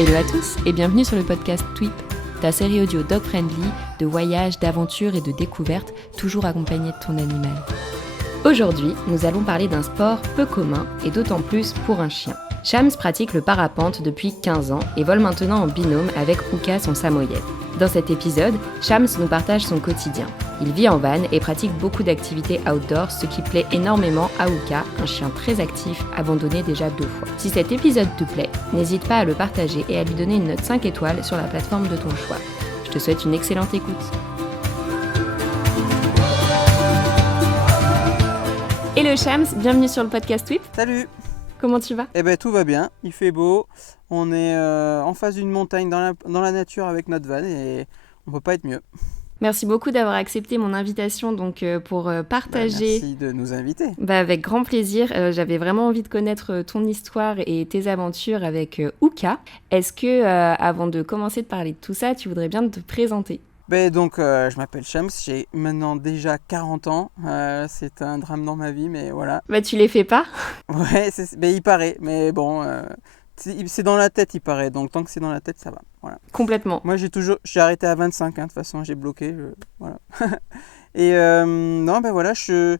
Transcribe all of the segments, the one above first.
Hello à tous et bienvenue sur le podcast Tweep, ta série audio dog-friendly de voyages, d'aventures et de découvertes, toujours accompagnée de ton animal. Aujourd'hui, nous allons parler d'un sport peu commun et d'autant plus pour un chien. Shams pratique le parapente depuis 15 ans et vole maintenant en binôme avec Uka, son samoyède. Dans cet épisode, Shams nous partage son quotidien. Il vit en van et pratique beaucoup d'activités outdoor, ce qui plaît énormément à Uka, un chien très actif, abandonné déjà 2 fois. Si cet épisode te plaît, n'hésite pas à le partager et à lui donner une note 5 étoiles sur la plateforme de ton choix. Je te souhaite une excellente écoute. Hello Shams, bienvenue sur le podcast Tweep. Salut! Comment tu vas? Eh ben tout va bien, il fait beau, on est en face d'une montagne dans la nature avec notre van et on peut pas être mieux. Merci beaucoup d'avoir accepté mon invitation pour partager. Merci de nous inviter. Avec grand plaisir, j'avais vraiment envie de connaître ton histoire et tes aventures avec Uka. Est-ce que avant de commencer de parler de tout ça, tu voudrais bien te présenter? Je m'appelle Shams, j'ai maintenant déjà 40 ans, c'est un drame dans ma vie, mais voilà. Tu les fais pas? Ouais, il paraît, mais bon, c'est dans la tête il paraît, donc tant que c'est dans la tête ça va, voilà. Complètement. Moi j'ai arrêté à 25, de toute façon j'ai bloqué, voilà. Et je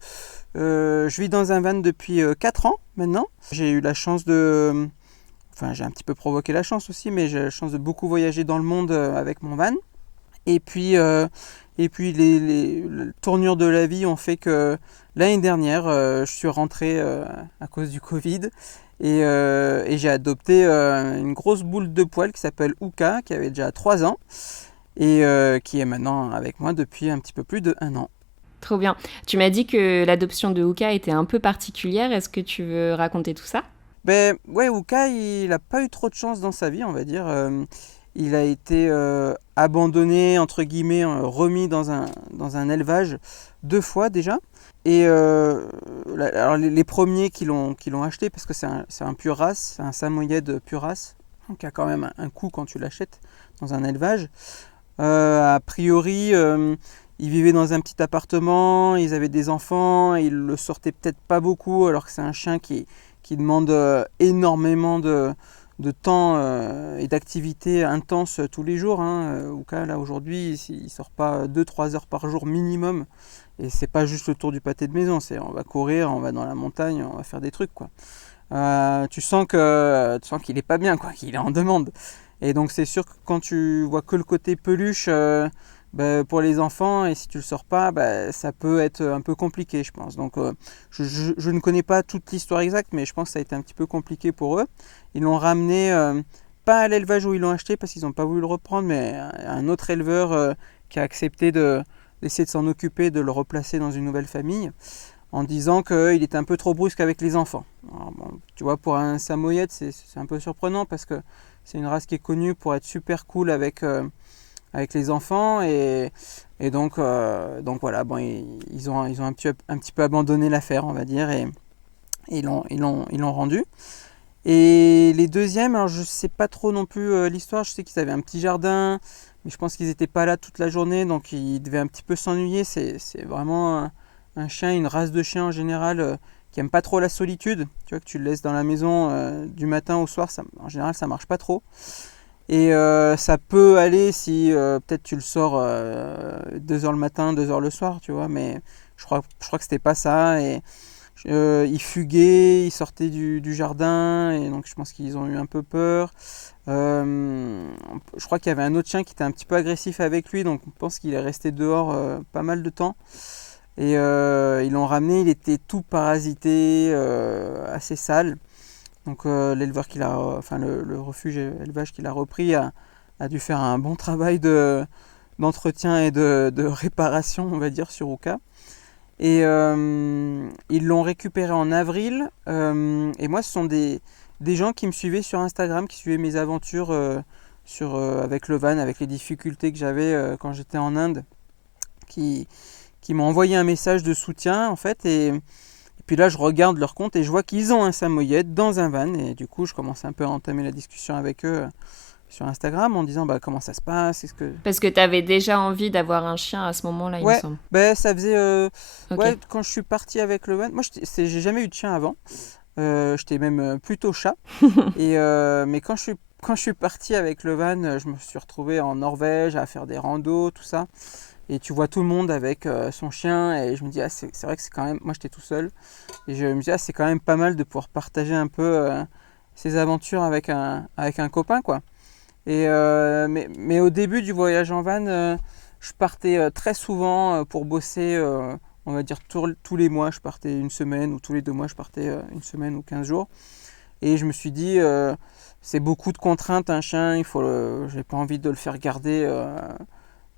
vis dans un van depuis 4 ans maintenant. J'ai eu la chance j'ai un petit peu provoqué la chance aussi, mais j'ai la chance de beaucoup voyager dans le monde avec mon van. Et puis les tournures de la vie ont fait que l'année dernière, je suis rentré à cause du Covid et j'ai adopté une grosse boule de poil qui s'appelle Uka, qui avait déjà 3 ans et qui est maintenant avec moi depuis un petit peu plus d'1 an. Trop bien. Tu m'as dit que l'adoption de Uka était un peu particulière. Est-ce que tu veux raconter tout ça? Uka, il n'a pas eu trop de chance dans sa vie, on va dire. Il a été abandonné, entre guillemets, remis dans un élevage 2 fois déjà. Et alors les premiers qui l'ont acheté, parce que c'est un pur race, c'est un samoyède pur race, donc il y a quand même un coût quand tu l'achètes dans un élevage. A priori, ils vivaient dans un petit appartement, ils avaient des enfants, ils le sortaient peut-être pas beaucoup, alors que c'est un chien qui demande énormément de temps et d'activité intense tous les jours. Uka, là aujourd'hui, il ne sort pas 2-3 heures par jour minimum. Et c'est pas juste le tour du pâté de maison, on va courir, on va dans la montagne, on va faire des trucs, quoi. Tu sens qu'il est pas bien, quoi, qu'il est en demande. Et donc c'est sûr que quand tu vois que le côté peluche pour les enfants, et si tu le sors pas, ça peut être un peu compliqué, je pense. Donc je ne connais pas toute l'histoire exacte, mais je pense que ça a été un petit peu compliqué pour eux. Ils l'ont ramené, pas à l'élevage où ils l'ont acheté, parce qu'ils n'ont pas voulu le reprendre, mais à un autre éleveur qui a accepté d'essayer de s'en occuper, de le replacer dans une nouvelle famille, en disant qu'il était un peu trop brusque avec les enfants. Alors, tu vois, pour un samoyède, c'est un peu surprenant, parce que c'est une race qui est connue pour être super cool avec les enfants, et donc voilà, ils ont un petit peu abandonné l'affaire, on va dire, et ils l'ont rendu. Et les deuxièmes, alors je sais pas trop non plus l'histoire, je sais qu'ils avaient un petit jardin, mais je pense qu'ils n'étaient pas là toute la journée, donc ils devaient un petit peu s'ennuyer. C'est vraiment un chien, une race de chien en général qui aime pas trop la solitude. Tu vois, que tu le laisses dans la maison du matin au soir, en général ça marche pas trop. Et ça peut aller si peut-être tu le sors 2h le matin, 2h le soir, tu vois, mais je crois que c'était pas ça. Et il fuguait, il sortait du jardin, et donc je pense qu'ils ont eu un peu peur. Je crois qu'il y avait un autre chien qui était un petit peu agressif avec lui, donc on pense qu'il est resté dehors pas mal de temps. Et ils l'ont ramené, il était tout parasité, assez sale. Donc l'éleveur le refuge élevage qu'il a repris a dû faire un bon travail d'entretien et de réparation, on va dire, sur Uka. Et ils l'ont récupéré en avril. Et moi, ce sont des gens qui me suivaient sur Instagram, qui suivaient mes aventures avec le van, avec les difficultés que j'avais quand j'étais en Inde, qui m'ont envoyé un message de soutien, en fait. Et puis là, je regarde leur compte et je vois qu'ils ont un samoyède dans un van. Et du coup, je commence un peu à entamer la discussion avec eux sur Instagram en disant comment ça se passe. Parce que tu avais déjà envie d'avoir un chien à ce moment-là, il me semble. Ça faisait... Okay. Quand je suis parti avec le van... Moi, j'ai jamais eu de chien avant. J'étais même plutôt chat. Mais quand je suis Quand je suis parti avec le van, je me suis retrouvé en Norvège à faire des randos, tout ça. Et tu vois tout le monde avec son chien et je me dis, ah, c'est vrai que c'est quand même... Moi, j'étais tout seul. Et je me dis, ah, c'est quand même pas mal de pouvoir partager un peu ces aventures avec un copain, quoi. Mais au début du voyage en van, je partais très souvent pour bosser, on va dire tous les mois, je partais une semaine, ou tous les 2 mois, je partais une semaine ou 15 jours. Et je me suis dit, c'est beaucoup de contraintes, un chien, j'ai pas envie de le faire garder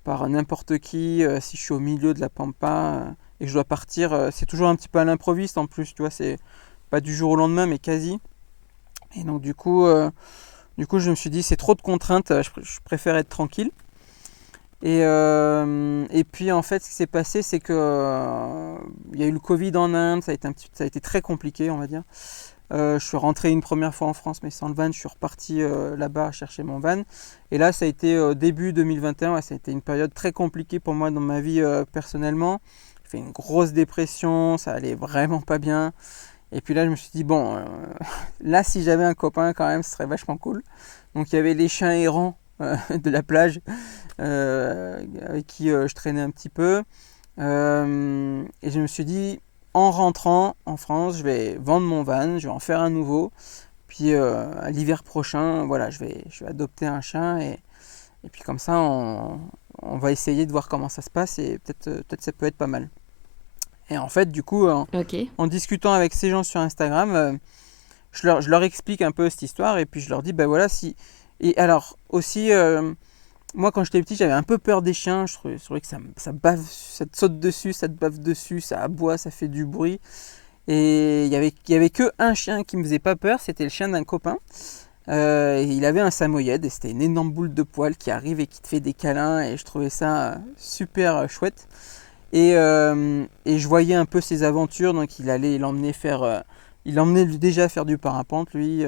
par n'importe qui, si je suis au milieu de la pampa et que je dois partir. C'est toujours un petit peu à l'improviste en plus, tu vois, c'est pas du jour au lendemain, mais quasi. Et donc du coup, je me suis dit, c'est trop de contraintes, je préfère être tranquille. Et puis en fait, ce qui s'est passé, c'est que il y a eu le Covid en Inde, ça a été très compliqué, on va dire. Je suis rentré une première fois en France, mais sans le van. Je suis reparti là-bas chercher mon van. Et là, ça a été début 2021. Ouais, ça a été une période très compliquée pour moi dans ma vie personnellement. J'ai fait une grosse dépression, ça allait vraiment pas bien. Et puis là, je me suis dit, bon, là, si j'avais un copain, quand même, ce serait vachement cool. Donc, il y avait les chiens errants de la plage avec qui je traînais un petit peu. Et je me suis dit, en rentrant en France, je vais vendre mon van, je vais en faire un nouveau. Puis à l'hiver prochain, voilà, je vais adopter un chien. Et puis comme ça, on va essayer de voir comment ça se passe. Et peut-être ça peut être pas mal. Et en fait, du coup, en discutant avec ces gens sur Instagram, je leur explique un peu cette histoire. Et puis je leur dis, ben voilà, si... Et alors aussi, moi quand j'étais petit, j'avais un peu peur des chiens. Je trouvais que ça bave, ça te saute dessus, ça te bave dessus, ça aboie, ça fait du bruit. Et il y avait que un chien qui me faisait pas peur, c'était le chien d'un copain. Il avait un samoyède et c'était une énorme boule de poils qui arrive et qui te fait des câlins. Et je trouvais ça super chouette. Et je voyais un peu ses aventures, donc il l'emmenait déjà faire du parapente, lui,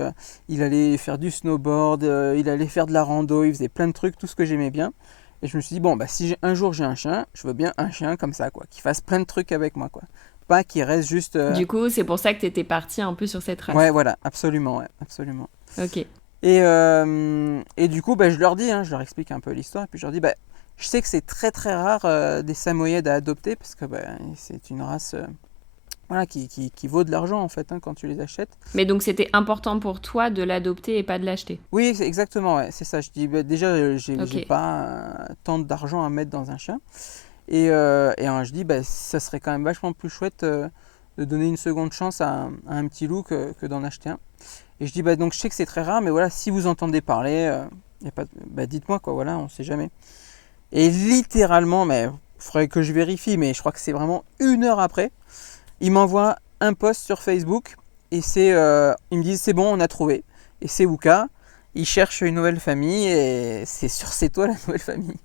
il allait faire du snowboard, il allait faire de la rando, il faisait plein de trucs, tout ce que j'aimais bien. Et je me suis dit, bon, bah, si un jour j'ai un chien, je veux bien un chien comme ça, quoi, qui fasse plein de trucs avec moi, quoi. Pas qu'il reste juste... Du coup, c'est pour ça que tu étais parti un peu sur cette race. Ouais, voilà, absolument, ouais, absolument. Ok. Et du coup, bah, je leur dis, je leur explique un peu l'histoire, et puis je leur dis, bah, je sais que c'est très très rare des samoyèdes à adopter, parce que bah, c'est une race voilà, qui vaut de l'argent en fait quand tu les achètes. Mais donc c'était important pour toi de l'adopter et pas de l'acheter. Oui, exactement, ouais, c'est ça. Je dis, bah, déjà, j'ai Ok. pas tant d'argent à mettre dans un chien. Et je dis, bah, ça serait quand même vachement plus chouette de donner une seconde chance à un petit loup que d'en acheter un. Et je dis, bah, donc je sais que c'est très rare, mais voilà, si vous entendez parler, dites-moi, quoi, voilà, on sait jamais. Et littéralement, mais il faudrait que je vérifie, mais je crois que c'est vraiment 1 heure après, ils m'envoient un post sur Facebook et ils me disent c'est bon, on a trouvé. Et c'est Wooka, ils cherchent une nouvelle famille et c'est toi la nouvelle famille.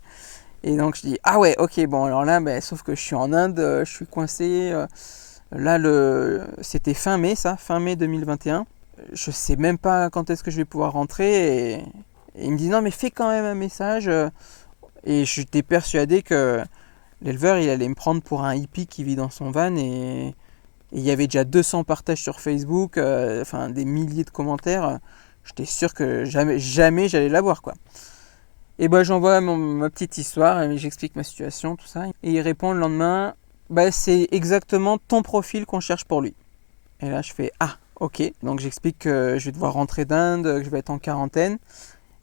Et donc je dis ah ouais, ok, bon alors là, sauf que je suis en Inde, je suis coincé. Là, c'était fin mai 2021. Je sais même pas quand est-ce que je vais pouvoir rentrer. Et il me dit non mais fais quand même un message. Et j'étais persuadé que l'éleveur il allait me prendre pour un hippie qui vit dans son van et il y avait déjà 200 partages sur Facebook, des milliers de commentaires. J'étais sûr que jamais j'allais l'avoir, quoi. Et j'envoie ma petite histoire et j'explique ma situation, tout ça. Et il répond le lendemain, c'est exactement ton profil qu'on cherche pour lui. Et là je fais ah ok. Donc j'explique que je vais devoir rentrer d'Inde, que je vais être en quarantaine.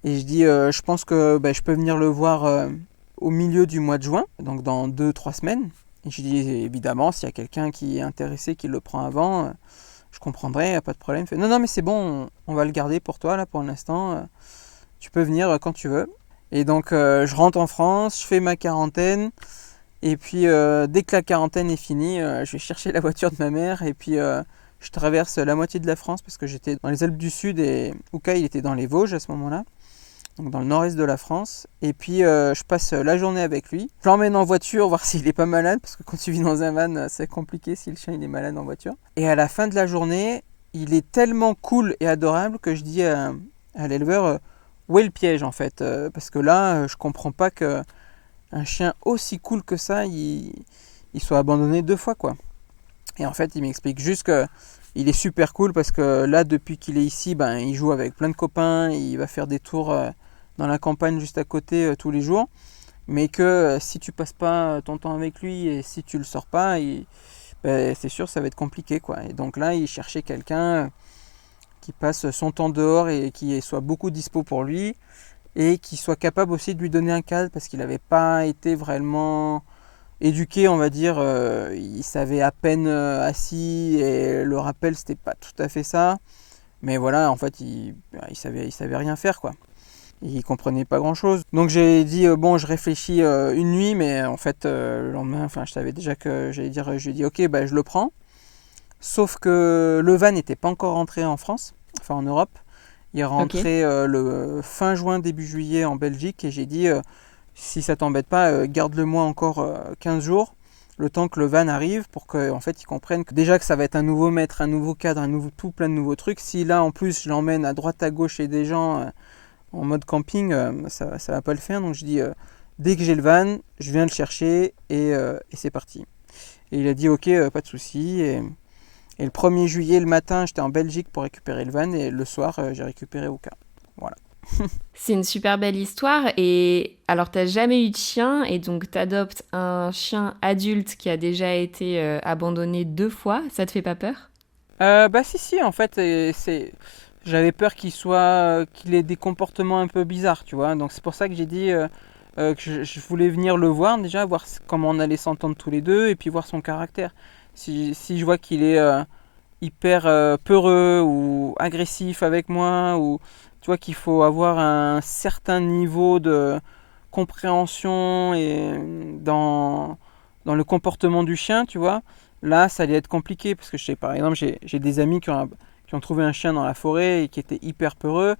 Et je dis je pense que je peux venir le voir au milieu du mois de juin, donc dans 2-3 semaines. Et je dis évidemment, s'il y a quelqu'un qui est intéressé, qui le prend avant, je comprendrai, y a pas de problème. Il fait, non mais c'est bon, on va le garder pour toi là pour l'instant. Tu peux venir quand tu veux. Et donc je rentre en France, je fais ma quarantaine. Et puis dès que la quarantaine est finie, je vais chercher la voiture de ma mère. Et puis je traverse la moitié de la France parce que j'étais dans les Alpes du Sud et Wooka il était dans les Vosges à ce moment-là. Donc dans le nord-est de la France. Et puis je passe la journée avec lui. Je l'emmène en voiture, voir s'il n'est pas malade, parce que quand tu vis dans un van, c'est compliqué si le chien il est malade en voiture. Et à la fin de la journée, il est tellement cool et adorable que je dis à l'éleveur, où est le piège en fait parce que là, je comprends pas qu'un chien aussi cool que ça, il soit abandonné 2 fois, quoi. Et en fait, il m'explique juste que il est super cool parce que là, depuis qu'il est ici, il joue avec plein de copains, il va faire des tours dans la campagne juste à côté tous les jours. Mais que si tu passes pas ton temps avec lui et si tu le sors pas, c'est sûr ça va être compliqué quoi. Et donc là, il cherchait quelqu'un qui passe son temps dehors et qui soit beaucoup dispo pour lui et qui soit capable aussi de lui donner un cadre parce qu'il n'avait pas été vraiment éduqué, on va dire. Il savait à peine assis et le rappel c'était pas tout à fait ça. Mais voilà, en fait, il savait rien faire quoi. Il comprenait pas grand chose. Donc j'ai dit bon, je réfléchis une nuit, mais en fait le lendemain, enfin je savais déjà que j'allais dire, j'ai dit ok, je le prends. Sauf que le van n'était pas encore rentré en France, enfin en Europe. Il est rentré le fin juin, début juillet en Belgique et j'ai dit si ça t'embête pas, garde-le moi encore 15 jours, le temps que le van arrive pour qu'en fait ils comprennent que déjà que ça va être un nouveau maître, un nouveau cadre, tout plein de nouveaux trucs. Si là en plus je l'emmène à droite à gauche chez des gens en mode camping, ça va pas le faire. Donc je dis dès que j'ai le van, je viens le chercher et c'est parti. Et il a dit ok, pas de souci. Et le 1er juillet, le matin, j'étais en Belgique pour récupérer le van et le soir, j'ai récupéré Oka. Voilà. C'est une super belle histoire. Et alors, t'as jamais eu de chien et donc t'adoptes un chien adulte qui a déjà été abandonné 2 fois. Ça te fait pas peur ? Si, en fait, j'avais peur qu'il ait des comportements un peu bizarres, tu vois. Donc c'est pour ça que j'ai dit que je voulais venir le voir déjà, voir comment on allait s'entendre tous les deux et puis voir son caractère. Si je vois qu'il est hyper peureux ou agressif avec moi, ou tu vois qu'il faut avoir un certain niveau de compréhension et dans le comportement du chien, tu vois, là ça allait être compliqué parce que par exemple j'ai des amis qui ont trouvé un chien dans la forêt et qui étaient hyper peureux.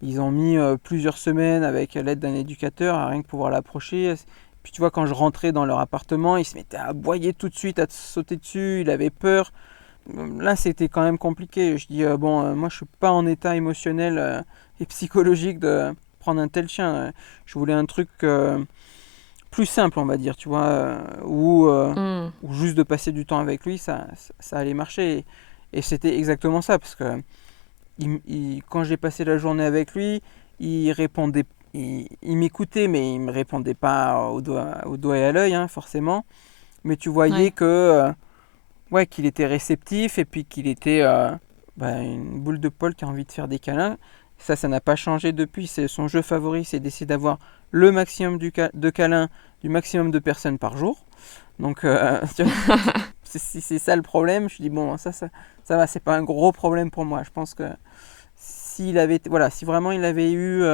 Ils ont mis plusieurs semaines avec l'aide d'un éducateur à rien que pouvoir l'approcher. Puis tu vois, quand je rentrais dans leur appartement, il se mettait à aboyer tout de suite, à sauter dessus, il avait peur. Là, c'était quand même compliqué. Je dis, moi, je suis pas en état émotionnel et psychologique de prendre un tel chien. Je voulais un truc plus simple, on va dire, tu vois, ou juste de passer du temps avec lui, ça allait marcher. Et c'était exactement ça, parce que quand j'ai passé la journée avec lui, il répondait, il m'écoutait, mais il me répondait pas au doigt et à l'œil, hein, forcément. Mais tu voyais que qu'il était réceptif et puis qu'il était une boule de poil qui a envie de faire des câlins. Ça n'a pas changé depuis. C'est son jeu favori, c'est d'essayer d'avoir le maximum de câlins du maximum de personnes par jour. Donc c'est ça le problème. Je dis bon, ça va, c'est pas un gros problème pour moi. Je pense que si vraiment il avait eu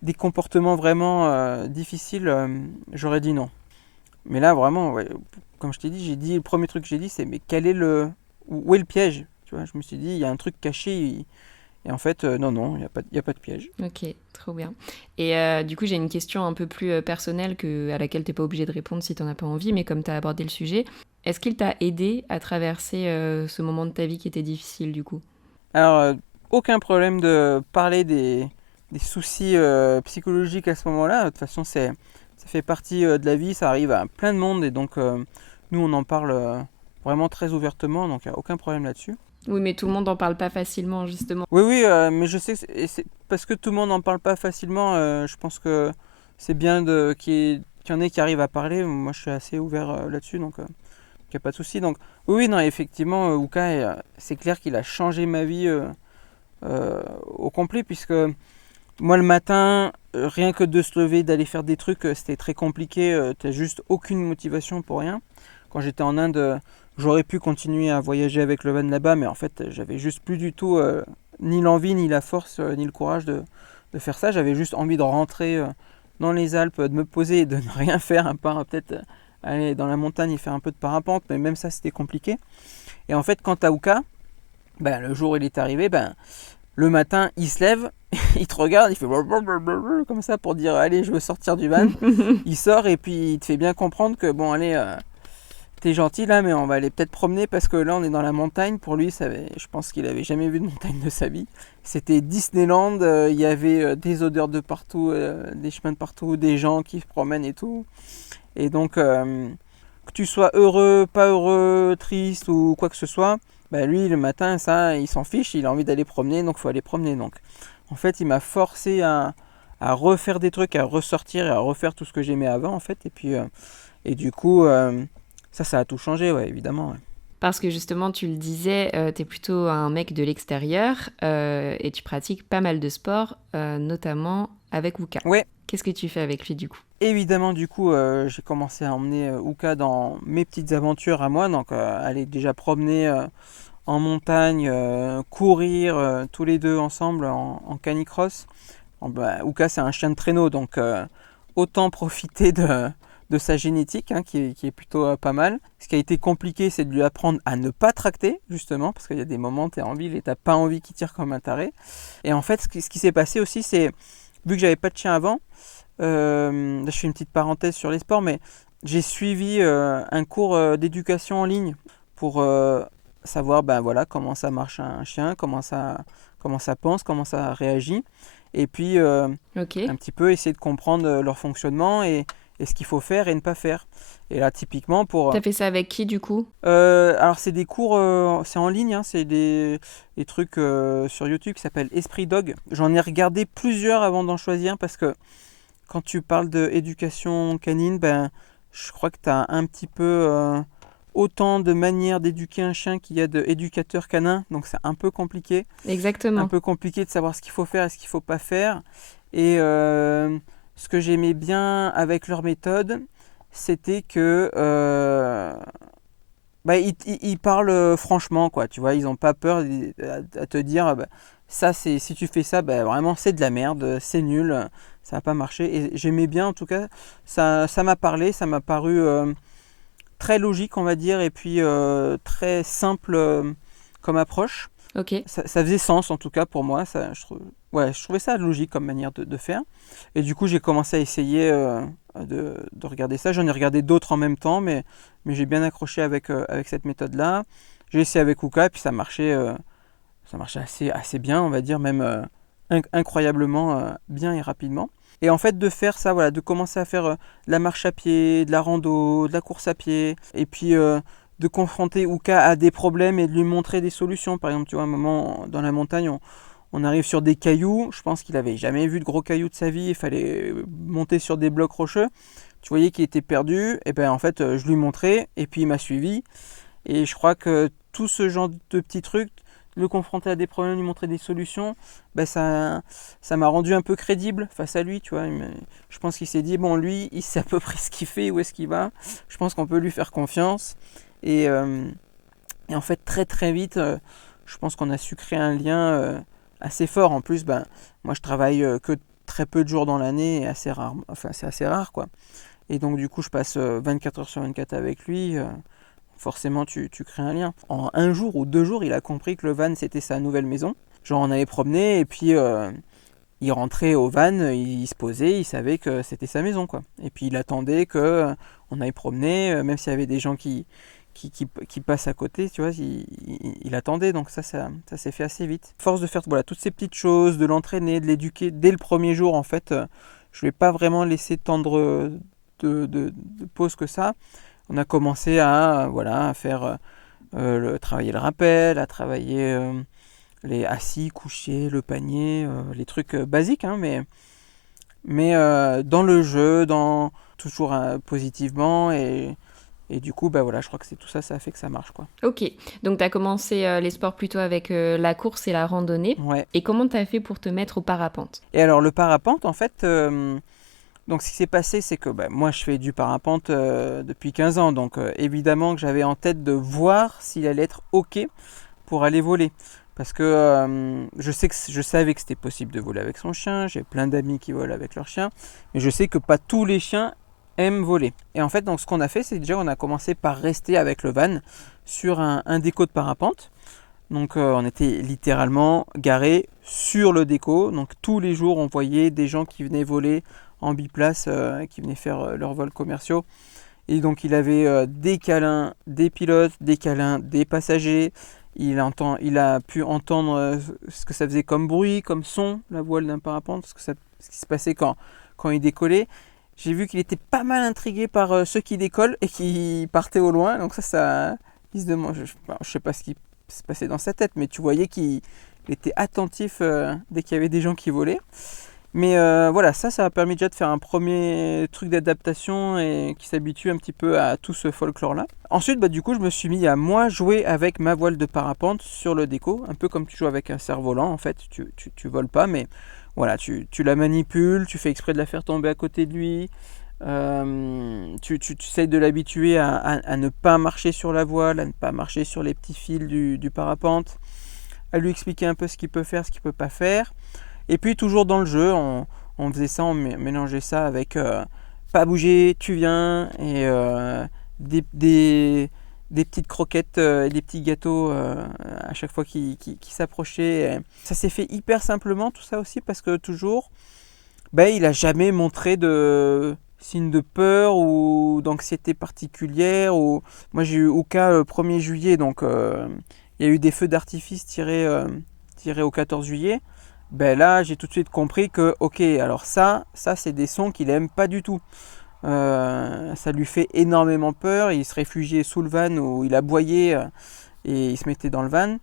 des comportements vraiment difficiles, j'aurais dit non. Mais là vraiment, comme je t'ai dit, le premier truc que j'ai dit, c'est mais où est le piège? Tu vois, je me suis dit, il y a un truc caché. Et en fait, non, il n'y a pas de piège. Ok, trop bien. Et du coup, j'ai une question un peu plus personnelle à laquelle tu n'es pas obligé de répondre si tu n'en as pas envie, mais comme tu as abordé le sujet, est-ce qu'il t'a aidé à traverser ce moment de ta vie qui était difficile du coup ? Alors, aucun problème de parler des soucis psychologiques à ce moment-là. De toute façon, ça fait partie de la vie, ça arrive à plein de monde et donc nous, on en parle vraiment très ouvertement, donc il n'y a aucun problème là-dessus. Oui, mais tout le monde n'en parle pas facilement, justement. Oui, mais je sais que c'est parce que tout le monde n'en parle pas facilement, je pense que c'est bien qu'il y en ait qui arrivent à parler. Moi, je suis assez ouvert là-dessus, donc il n'y a pas de souci. Donc, oui, non, effectivement, Uka, c'est clair qu'il a changé ma vie au complet, puisque moi, le matin, rien que de se lever, d'aller faire des trucs, c'était très compliqué. Tu n'as juste aucune motivation pour rien. Quand j'étais en Inde, j'aurais pu continuer à voyager avec le van là-bas, mais en fait, j'avais juste plus du tout ni l'envie, ni la force, ni le courage de faire ça. J'avais juste envie de rentrer dans les Alpes, de me poser et de ne rien faire, à part peut-être aller dans la montagne et faire un peu de parapente, mais même ça, c'était compliqué. Et en fait, quant à Uka, le jour où il est arrivé, le matin, il se lève, il te regarde, il fait comme ça pour dire allez, je veux sortir du van. Il sort et puis il te fait bien comprendre que bon, allez, t'es gentil là, mais on va aller peut-être promener parce que là, on est dans la montagne. Pour lui, je pense qu'il avait jamais vu de montagne de sa vie. C'était Disneyland, il y avait des odeurs de partout, des chemins de partout, des gens qui se promènent et tout. Et donc, que tu sois heureux, pas heureux, triste ou quoi que ce soit, Bah lui, le matin, ça, il s'en fiche, il a envie d'aller promener, donc il faut aller promener. Donc en fait, il m'a forcé à refaire des trucs, à ressortir et à refaire tout ce que j'aimais avant, en fait. Et puis, et du coup, ça a tout changé, ouais, évidemment. Ouais. Parce que justement, tu le disais, t'es plutôt un mec de l'extérieur et tu pratiques pas mal de sports, notamment avec Uka. Ouais. Qu'est-ce que tu fais avec lui du coup? Évidemment, du coup, j'ai commencé à emmener Uka dans mes petites aventures à moi. Donc, aller déjà promener en montagne, courir tous les deux ensemble en canicross. Uka, c'est un chien de traîneau, donc autant profiter de sa génétique, hein, qui est plutôt pas mal. Ce qui a été compliqué, c'est de lui apprendre à ne pas tracter, justement, parce qu'il y a des moments où tu es en ville et tu n'as pas envie qu'il tire comme un taré. Et en fait, ce qui s'est passé aussi, c'est, vu que j'avais pas de chien avant, là, je fais une petite parenthèse sur les sports, mais j'ai suivi un cours d'éducation en ligne pour savoir voilà, comment ça marche un chien, comment ça pense, comment ça réagit. Et puis un petit peu essayer de comprendre leur fonctionnement et ce qu'il faut faire et ne pas faire. Et là, typiquement pour... T'as fait ça avec qui du coup? Alors c'est des cours, c'est en ligne, hein, c'est des trucs sur YouTube qui s'appellent Esprit Dog. J'en ai regardé plusieurs avant d'en choisir parce que quand tu parles d'éducation canine, je crois que tu as un petit peu autant de manières d'éduquer un chien qu'il y a d'éducateurs canins, donc c'est un peu compliqué. Exactement. Un peu compliqué de savoir ce qu'il faut faire et ce qu'il ne faut pas faire. Et ce que j'aimais bien avec leur méthode, c'était que ils parlent franchement, quoi. Tu vois, ils n'ont pas peur à te dire ça, c'est, si tu fais ça, vraiment c'est de la merde, c'est nul, ça va pas marcher. Et j'aimais bien, en tout cas, ça m'a parlé, ça m'a paru très logique, on va dire, et puis très simple comme approche. Ok. Ça faisait sens, en tout cas, pour moi. Je trouvais ça logique comme manière de faire. Et du coup, j'ai commencé à essayer de regarder ça. J'en ai regardé d'autres en même temps, mais j'ai bien accroché avec cette méthode-là. J'ai essayé avec Uka, et puis ça marchait assez bien, on va dire, même incroyablement bien et rapidement. Et en fait, de faire ça, voilà, de commencer à faire de la marche à pied, de la rando, de la course à pied, et puis de confronter Uka à des problèmes et de lui montrer des solutions. Par exemple, tu vois, un moment dans la montagne, on arrive sur des cailloux. Je pense qu'il n'avait jamais vu de gros cailloux de sa vie. Il fallait monter sur des blocs rocheux. Tu voyais qu'il était perdu. Et en fait, je lui montrais et puis il m'a suivi. Et je crois que tout ce genre de petits trucs, le confronter à des problèmes, lui montrer des solutions, ça m'a rendu un peu crédible face à lui, tu vois. Je pense qu'il s'est dit, bon, lui, il sait à peu près ce qu'il fait, où est-ce qu'il va. Je pense qu'on peut lui faire confiance. Et en fait, très très vite, je pense qu'on a su créer un lien assez fort. En plus, moi, je travaille que très peu de jours dans l'année, et assez rare. Enfin, c'est assez rare, quoi. Et donc, du coup, je passe 24 heures sur 24 avec lui. Forcément, tu crées un lien. En un jour ou 2 jours, il a compris que le van, c'était sa nouvelle maison. Genre, on allait promener et puis il rentrait au van, il se posait, il savait que c'était sa maison, quoi. Et puis, il attendait que on aille promener, même s'il y avait des gens qui passent à côté, tu vois, il attendait. Donc ça s'est fait assez vite. Force de faire toutes ces petites choses, de l'entraîner, de l'éduquer dès le premier jour, en fait, je ne vais pas vraiment laisser tendre de pause que ça. On a commencé à faire travailler le rappel, à travailler les assis, couchés, le panier, les trucs basiques, hein, mais dans le jeu, toujours positivement. Et du coup, je crois que c'est tout ça, ça a fait que ça marche, quoi. Ok, donc tu as commencé les sports plutôt avec la course et la randonnée. Ouais. Et comment tu as fait pour te mettre au parapente? Et alors, le parapente, en fait... Donc ce qui s'est passé, c'est que moi je fais du parapente depuis 15 ans, donc évidemment que j'avais en tête de voir s'il allait être OK pour aller voler. Parce que je savais que c'était possible de voler avec son chien, j'ai plein d'amis qui volent avec leur chien, mais je sais que pas tous les chiens aiment voler. Et en fait, donc, ce qu'on a fait, c'est déjà on a commencé par rester avec le van sur un déco de parapente. Donc on était littéralement garé sur le déco, donc tous les jours on voyait des gens qui venaient voler en biplace, qui venaient faire leurs vols commerciaux. Et donc il avait des câlins des pilotes, des câlins des passagers. Il a pu entendre ce que ça faisait comme bruit, comme son, la voile d'un parapente, ce qui se passait quand il décollait. J'ai vu qu'il était pas mal intrigué par ceux qui décollent et qui partaient au loin. Donc il se demande, je sais pas ce se passait dans sa tête, mais tu voyais qu'il était attentif dès qu'il y avait des gens qui volaient. Mais voilà, ça a permis déjà de faire un premier truc d'adaptation et qui s'habitue un petit peu à tout ce folklore-là. Ensuite, du coup, je me suis mis à moi jouer avec ma voile de parapente sur le déco, un peu comme tu joues avec un cerf-volant en fait. Tu voles pas, mais voilà, tu la manipules, tu fais exprès de la faire tomber à côté de lui. Tu essayes de l'habituer à ne pas marcher sur la voile, à ne pas marcher sur les petits fils du parapente, à lui expliquer un peu ce qu'il peut faire, ce qu'il peut pas faire. Et puis toujours dans le jeu, on faisait ça, on mélangeait ça avec pas bouger, tu viens, et des petites croquettes et des petits gâteaux à chaque fois qui s'approchaient. Ça s'est fait hyper simplement tout ça aussi parce que toujours, il n'a jamais montré de signe de peur ou d'anxiété particulière. Moi j'ai eu Uka le 1er juillet, donc il y a eu des feux d'artifice tirés au 14 juillet. Là, j'ai tout de suite compris que, ok, alors ça c'est des sons qu'il n'aime pas du tout. Ça lui fait énormément peur. Il se réfugiait sous le van où il aboyait et il se mettait dans le van.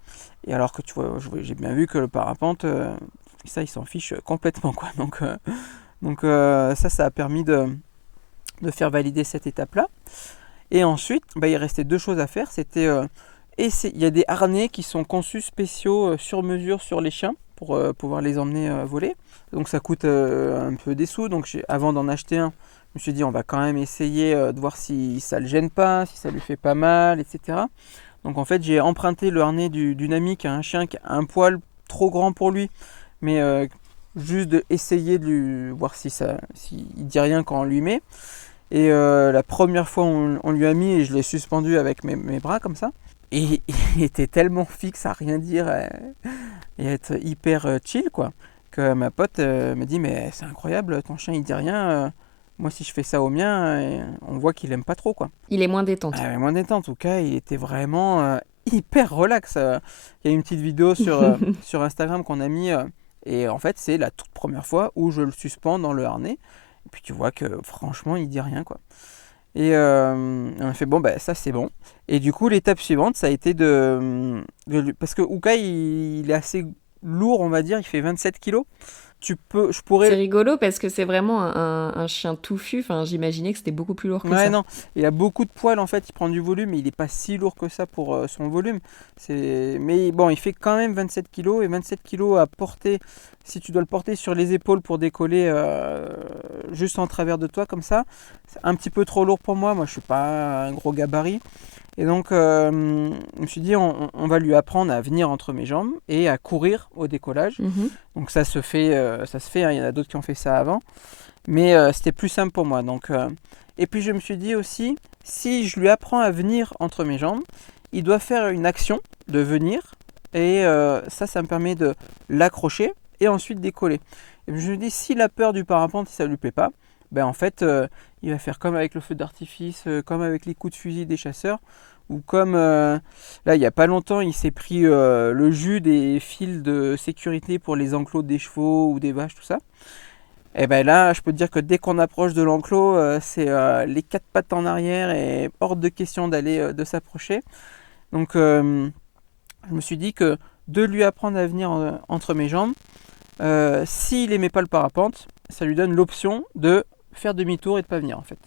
Et alors que tu vois, j'ai bien vu que le parapente, ça, il s'en fiche complètement, quoi. Donc ça a permis de faire valider cette étape-là. Et ensuite, il restait 2 choses à faire. C'était il y a des harnais qui sont conçus spéciaux sur mesure sur les chiens pour pouvoir les emmener voler. Donc ça coûte un peu des sous. Donc avant d'en acheter un, je me suis dit on va quand même essayer de voir si ça le gêne pas, si ça lui fait pas mal, etc. Donc en fait j'ai emprunté le harnais d'une amie qui a un chien qui a un poil trop grand pour lui, mais juste d'essayer de lui voir s'il dit rien quand on lui met. Et la première fois on lui a mis et je l'ai suspendu avec mes bras comme ça. Et il était tellement fixe à rien dire et être hyper chill, quoi, que ma pote me dit mais c'est incroyable, ton chien il dit rien, moi si je fais ça au mien, on voit qu'il aime pas trop, quoi. Il est moins détendu. Moins détente, en tout cas il était vraiment hyper relax. Il y a une petite vidéo sur Instagram qu'on a mis et en fait c'est la toute première fois où je le suspends dans le harnais et puis tu vois que franchement il dit rien, quoi. Et on a fait ça c'est bon. Et du coup l'étape suivante ça a été parce que Uka il est assez lourd, on va dire, il fait 27 kilos. C'est rigolo parce que c'est vraiment un chien touffu. Enfin, j'imaginais que c'était beaucoup plus lourd que ça. Non, il a beaucoup de poils en fait, il prend du volume, mais il n'est pas si lourd que ça pour son volume. Mais bon, il fait quand même 27 kilos et 27 kilos à porter, si tu dois le porter sur les épaules pour décoller juste en travers de toi comme ça, c'est un petit peu trop lourd pour moi. Moi, je suis pas un gros gabarit. Et donc, je me suis dit, on va lui apprendre à venir entre mes jambes et à courir au décollage. Donc ça se fait, hein. Il y en a d'autres qui ont fait ça avant. Mais c'était plus simple pour moi. Donc, et puis je me suis dit aussi, si je lui apprends à venir entre mes jambes, il doit faire une action de venir. Et ça me permet de l'accrocher et ensuite décoller. Et puis je me dis, s'il a peur du parapente, si ça ne lui plaît pas, en fait, il va faire comme avec le feu d'artifice, comme avec les coups de fusil des chasseurs, ou comme là, il n'y a pas longtemps, il s'est pris le jus des fils de sécurité pour les enclos des chevaux ou des vaches, tout ça. Et là, je peux te dire que dès qu'on approche de l'enclos, c'est les 4 pattes en arrière et hors de question d'aller de s'approcher. Donc, je me suis dit que de lui apprendre à venir entre mes jambes, s'il n'aimait pas le parapente, ça lui donne l'option de faire demi-tour et de ne pas venir, en fait.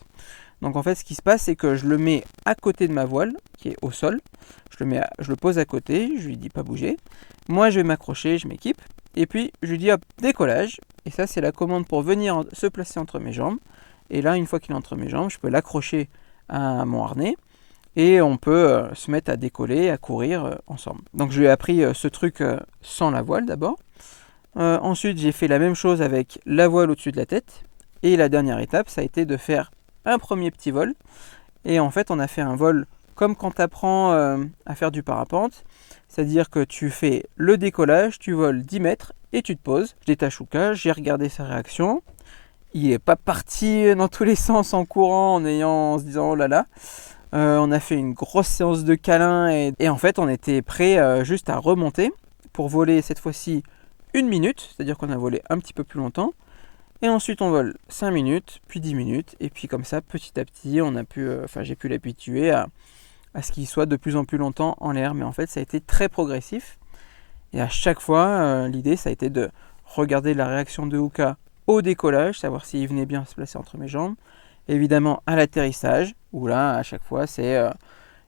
Donc en fait ce qui se passe c'est que je le mets à côté de ma voile qui est au sol, je le pose à côté, je lui dis pas bouger, moi je vais m'accrocher, je m'équipe, et puis je lui dis hop, décollage, et ça c'est la commande pour venir se placer entre mes jambes, et là une fois qu'il est entre mes jambes, je peux l'accrocher à mon harnais, et on peut se mettre à décoller, à courir ensemble. Donc je lui ai appris ce truc sans la voile d'abord, ensuite j'ai fait la même chose avec la voile au-dessus de la tête, et la dernière étape ça a été de faire un premier petit vol, et en fait on a fait un vol comme quand tu apprends à faire du parapente, c'est-à-dire que tu fais le décollage, tu voles 10 mètres et tu te poses. Je détache Uka, j'ai regardé sa réaction, il n'est pas parti dans tous les sens en courant en se disant oh là là. On a fait une grosse séance de câlins et en fait on était prêt juste à remonter pour voler cette fois-ci 1 minute, c'est-à-dire qu'on a volé un petit peu plus longtemps. Et ensuite on vole 5 minutes, puis 10 minutes, et puis comme ça, petit à petit, j'ai pu l'habituer à ce qu'il soit de plus en plus longtemps en l'air. Mais en fait, ça a été très progressif. Et à chaque fois, l'idée, ça a été de regarder la réaction de Uka au décollage, savoir s'il venait bien se placer entre mes jambes. Évidemment, à l'atterrissage, où là, à chaque fois, c'est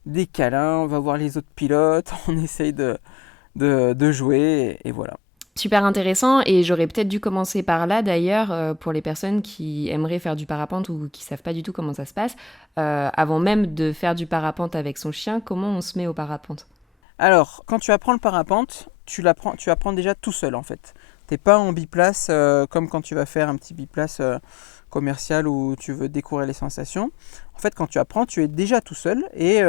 des câlins, on va voir les autres pilotes, on essaye de jouer, et voilà. Super intéressant, et j'aurais peut-être dû commencer par là d'ailleurs, pour les personnes qui aimeraient faire du parapente ou qui savent pas du tout comment ça se passe. Avant même de faire du parapente avec son chien, comment on se met au parapente ? Alors, quand tu apprends le parapente, tu apprends déjà tout seul en fait. T'es pas en biplace comme quand tu vas faire un petit biplace commercial où tu veux découvrir les sensations. En fait, quand tu apprends, tu es déjà tout seul et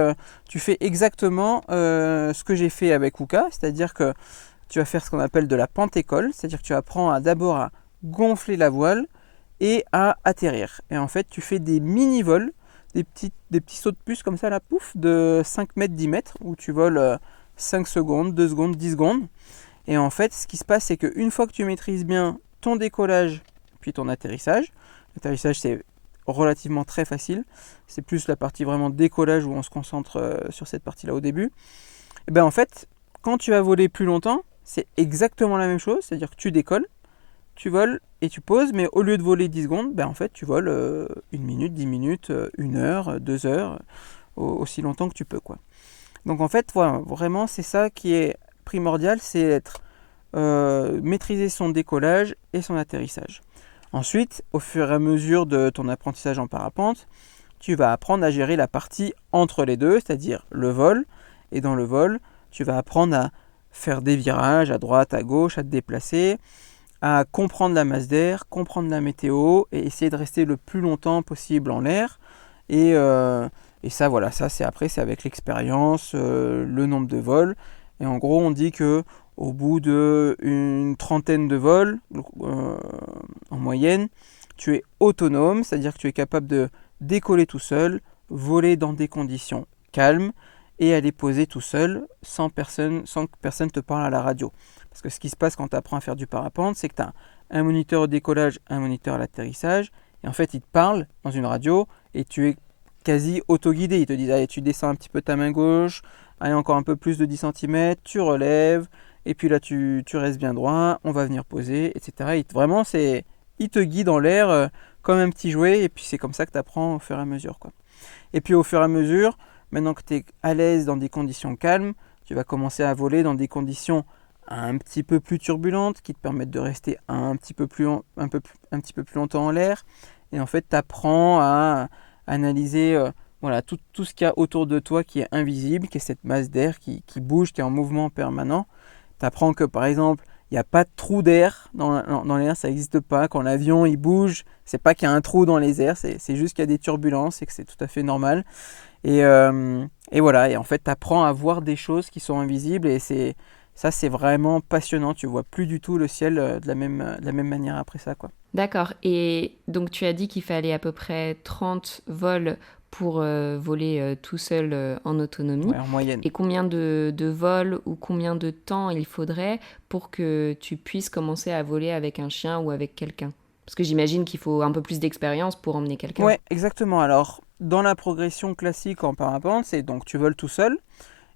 tu fais exactement ce que j'ai fait avec Uka, c'est-à-dire que tu vas faire ce qu'on appelle de la pente-école, c'est-à-dire que tu apprends d'abord à gonfler la voile et à atterrir. Et en fait, tu fais des mini-vols, des petits sauts de puce comme ça, là, pouf, de 5 mètres, 10 mètres, où tu voles 5 secondes, 2 secondes, 10 secondes. Et en fait, ce qui se passe, c'est qu'une fois que tu maîtrises bien ton décollage, puis ton atterrissage, l'atterrissage, c'est relativement très facile. C'est plus la partie vraiment décollage où on se concentre sur cette partie-là au début. Et bien en fait, quand tu vas voler plus longtemps, c'est exactement la même chose. C'est-à-dire que tu décolles, tu voles et tu poses, mais au lieu de voler 10 secondes, ben en fait, tu voles 1 minute, 10 minutes, 1 heure, 2 heures, aussi longtemps que tu peux, quoi. Donc en fait, voilà, vraiment, c'est ça qui est primordial, c'est maîtriser son décollage et son atterrissage. Ensuite, au fur et à mesure de ton apprentissage en parapente, tu vas apprendre à gérer la partie entre les deux, c'est-à-dire le vol. Et dans le vol, tu vas apprendre à faire des virages à droite, à gauche, à te déplacer, à comprendre la masse d'air, comprendre la météo et essayer de rester le plus longtemps possible en l'air. Et ça, voilà, ça c'est avec l'expérience, le nombre de vols. Et en gros, on dit que au bout d'une trentaine de vols, en moyenne, tu es autonome, c'est-à-dire que tu es capable de décoller tout seul, voler dans des conditions calmes et aller poser tout seul sans que personne te parle à la radio. Parce que ce qui se passe quand tu apprends à faire du parapente, c'est que tu as un moniteur au décollage, un moniteur à l'atterrissage, et en fait, ils te parlent dans une radio et tu es quasi auto-guidé. Ils te disent, allez, tu descends un petit peu ta main gauche, allez, encore un peu plus de 10 cm, tu relèves, et puis là, tu restes bien droit, on va venir poser, etc. Vraiment, ils te guident en l'air comme un petit jouet, et puis c'est comme ça que tu apprends au fur et à mesure, quoi. Et puis au fur et à mesure, maintenant que tu es à l'aise dans des conditions calmes, tu vas commencer à voler dans des conditions un petit peu plus turbulentes qui te permettent de rester un petit peu plus longtemps en l'air. Et en fait, tu apprends à analyser voilà, tout ce qu'il y a autour de toi qui est invisible, qui est cette masse d'air qui bouge, qui est en mouvement permanent. Tu apprends que par exemple, il n'y a pas de trou d'air dans l'air, ça n'existe pas. Quand l'avion il bouge, c'est pas qu'il y a un trou dans les airs, c'est juste qu'il y a des turbulences et que c'est tout à fait normal. Et voilà, et en fait, tu apprends à voir des choses qui sont invisibles et c'est vraiment passionnant. Tu vois plus du tout le ciel de la même manière après ça, quoi. D'accord. Et donc, tu as dit qu'il fallait à peu près 30 vols pour voler tout seul en autonomie. Ouais, en moyenne. Et combien de vols ou combien de temps il faudrait pour que tu puisses commencer à voler avec un chien ou avec quelqu'un ? Parce que j'imagine qu'il faut un peu plus d'expérience pour emmener quelqu'un. Ouais, exactement. Alors, dans la progression classique en parapente, c'est donc tu voles tout seul.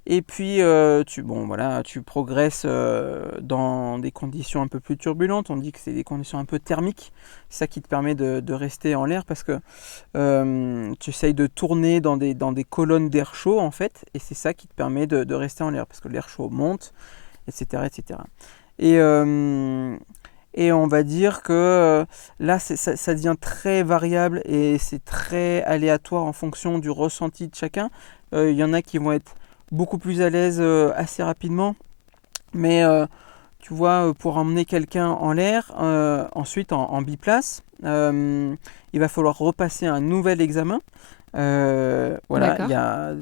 Et puis, tu progresses dans des conditions un peu plus turbulentes. On dit que c'est des conditions un peu thermiques. C'est ça qui te permet de rester en l'air parce que tu essayes de tourner dans des colonnes d'air chaud, en fait. Et c'est ça qui te permet de rester en l'air parce que l'air chaud monte, etc. etc. Et on va dire que là, ça devient très variable et c'est très aléatoire en fonction du ressenti de chacun. Il y en a qui vont être beaucoup plus à l'aise assez rapidement. Mais tu vois, pour emmener quelqu'un en l'air, ensuite en biplace, il va falloir repasser un nouvel examen. Voilà, il y a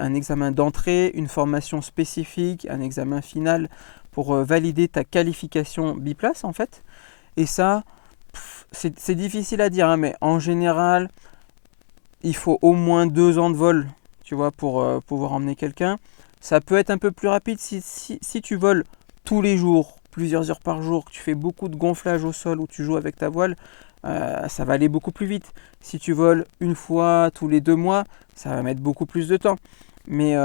un examen d'entrée, une formation spécifique, un examen final pour valider ta qualification biplace en fait. Et ça, c'est difficile à dire, hein, mais en général, il faut au moins 2 ans de vol, tu vois, pour pouvoir emmener quelqu'un. Ça peut être un peu plus rapide si tu voles tous les jours, plusieurs heures par jour, que tu fais beaucoup de gonflage au sol ou tu joues avec ta voile, ça va aller beaucoup plus vite. Si tu voles une fois tous les 2 mois, ça va mettre beaucoup plus de temps. Mais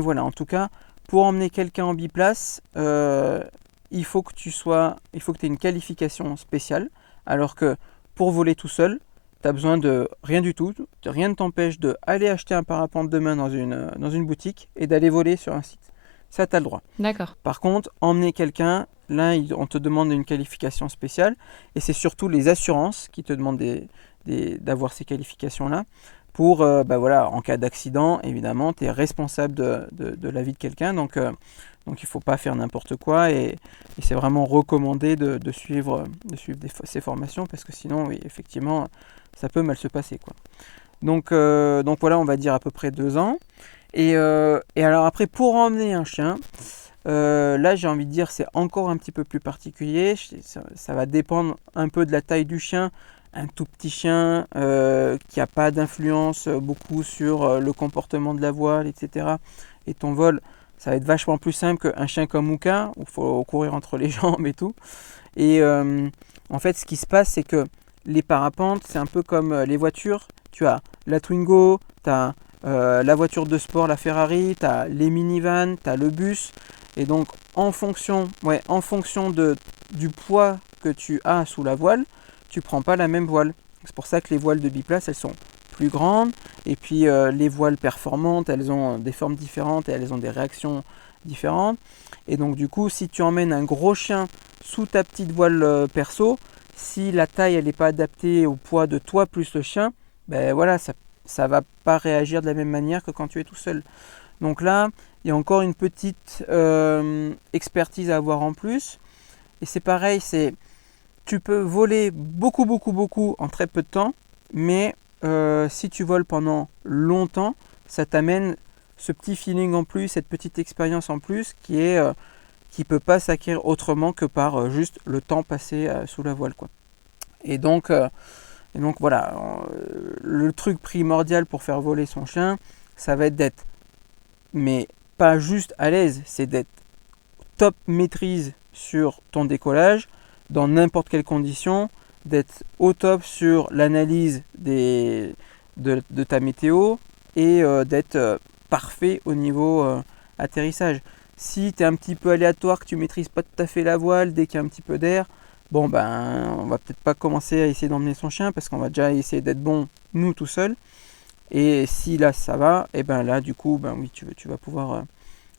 voilà, en tout cas, pour emmener quelqu'un en biplace, il faut que tu aies une qualification spéciale, alors que pour voler tout seul, tu as besoin de rien du tout. Rien ne t'empêche d'aller acheter un parapente demain dans une boutique et d'aller voler sur un site. Ça, tu as le droit. D'accord. Par contre, emmener quelqu'un, là, on te demande une qualification spéciale et c'est surtout les assurances qui te demandent d'avoir ces qualifications-là. Pour, voilà, en cas d'accident, évidemment, tu es responsable de la vie de quelqu'un, donc il ne faut pas faire n'importe quoi et c'est vraiment recommandé de suivre ces formations parce que sinon, oui, effectivement, ça peut mal se passer, quoi. Donc voilà, on va dire à peu près 2 ans. Et alors après, pour emmener un chien, là j'ai envie de dire c'est encore un petit peu plus particulier. Ça va dépendre un peu de la taille du chien. Un tout petit chien qui n'a pas d'influence beaucoup sur le comportement de la voile, etc. Et ton vol, ça va être vachement plus simple qu'un chien comme Mooka, où il faut courir entre les jambes et tout. Et en fait, ce qui se passe, c'est que les parapentes, c'est un peu comme les voitures. Tu as la Twingo, tu as la voiture de sport, la Ferrari, tu as les minivans, tu as le bus. Et donc, en fonction du poids que tu as sous la voile, tu prends pas la même voile. C'est pour ça que les voiles de biplace, elles sont plus grandes. Et puis, les voiles performantes, elles ont des formes différentes et elles ont des réactions différentes. Et donc, du coup, si tu emmènes un gros chien sous ta petite voile perso, si la taille elle n'est pas adaptée au poids de toi plus le chien, ben voilà, ça va pas réagir de la même manière que quand tu es tout seul. Donc là, il y a encore une petite expertise à avoir en plus. Et c'est pareil, tu peux voler beaucoup, beaucoup, beaucoup en très peu de temps, mais si tu voles pendant longtemps, ça t'amène ce petit feeling en plus, cette petite expérience en plus qui peut pas s'acquérir autrement que par juste le temps passé sous la voile, quoi. Et donc voilà, le truc primordial pour faire voler son chien, ça va être d'être, mais pas juste à l'aise, c'est d'être top maîtrise sur ton décollage, dans n'importe quelle condition, d'être au top sur l'analyse de ta météo et d'être parfait au niveau atterrissage. Si tu es un petit peu aléatoire, que tu ne maîtrises pas tout à fait la voile, dès qu'il y a un petit peu d'air, bon ben on va peut-être pas commencer à essayer d'emmener son chien parce qu'on va déjà essayer d'être bon nous tout seul. Et si là ça va, et ben là du coup ben oui tu vas pouvoir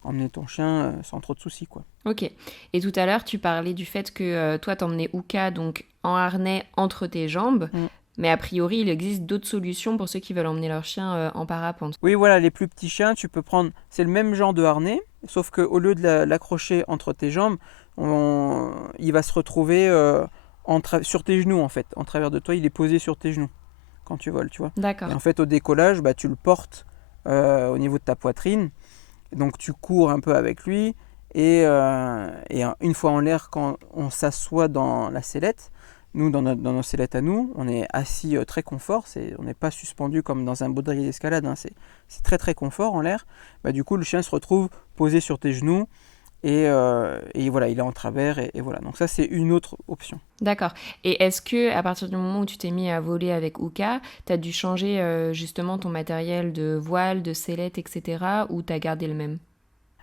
emmener ton chien sans trop de soucis, quoi. Ok. Et tout à l'heure tu parlais du fait que toi t'emmenais Uka donc en harnais entre tes jambes. Mais a priori, il existe d'autres solutions pour ceux qui veulent emmener leur chien en parapente. Oui, voilà, les plus petits chiens, tu peux prendre, c'est le même genre de harnais, sauf qu'au lieu de l'accrocher entre tes jambes, il va se retrouver sur tes genoux, en fait. En travers de toi, il est posé sur tes genoux quand tu voles, tu vois. D'accord. Et en fait, au décollage, tu le portes au niveau de ta poitrine. Donc, tu cours un peu avec lui. Et une fois en l'air, quand on s'assoit dans la sellette, nous, dans nos sellettes à nous, on est assis très confort. On n'est pas suspendu comme dans un baudrier d'escalade. Hein, c'est très très confort en l'air. Du coup, le chien se retrouve posé sur tes genoux et voilà, il est en travers. Et voilà. Donc ça, c'est une autre option. D'accord. Et est-ce que à partir du moment où tu t'es mis à voler avec Uka, tu as dû changer justement ton matériel de voile, de sellette, etc. ou tu as gardé le même ?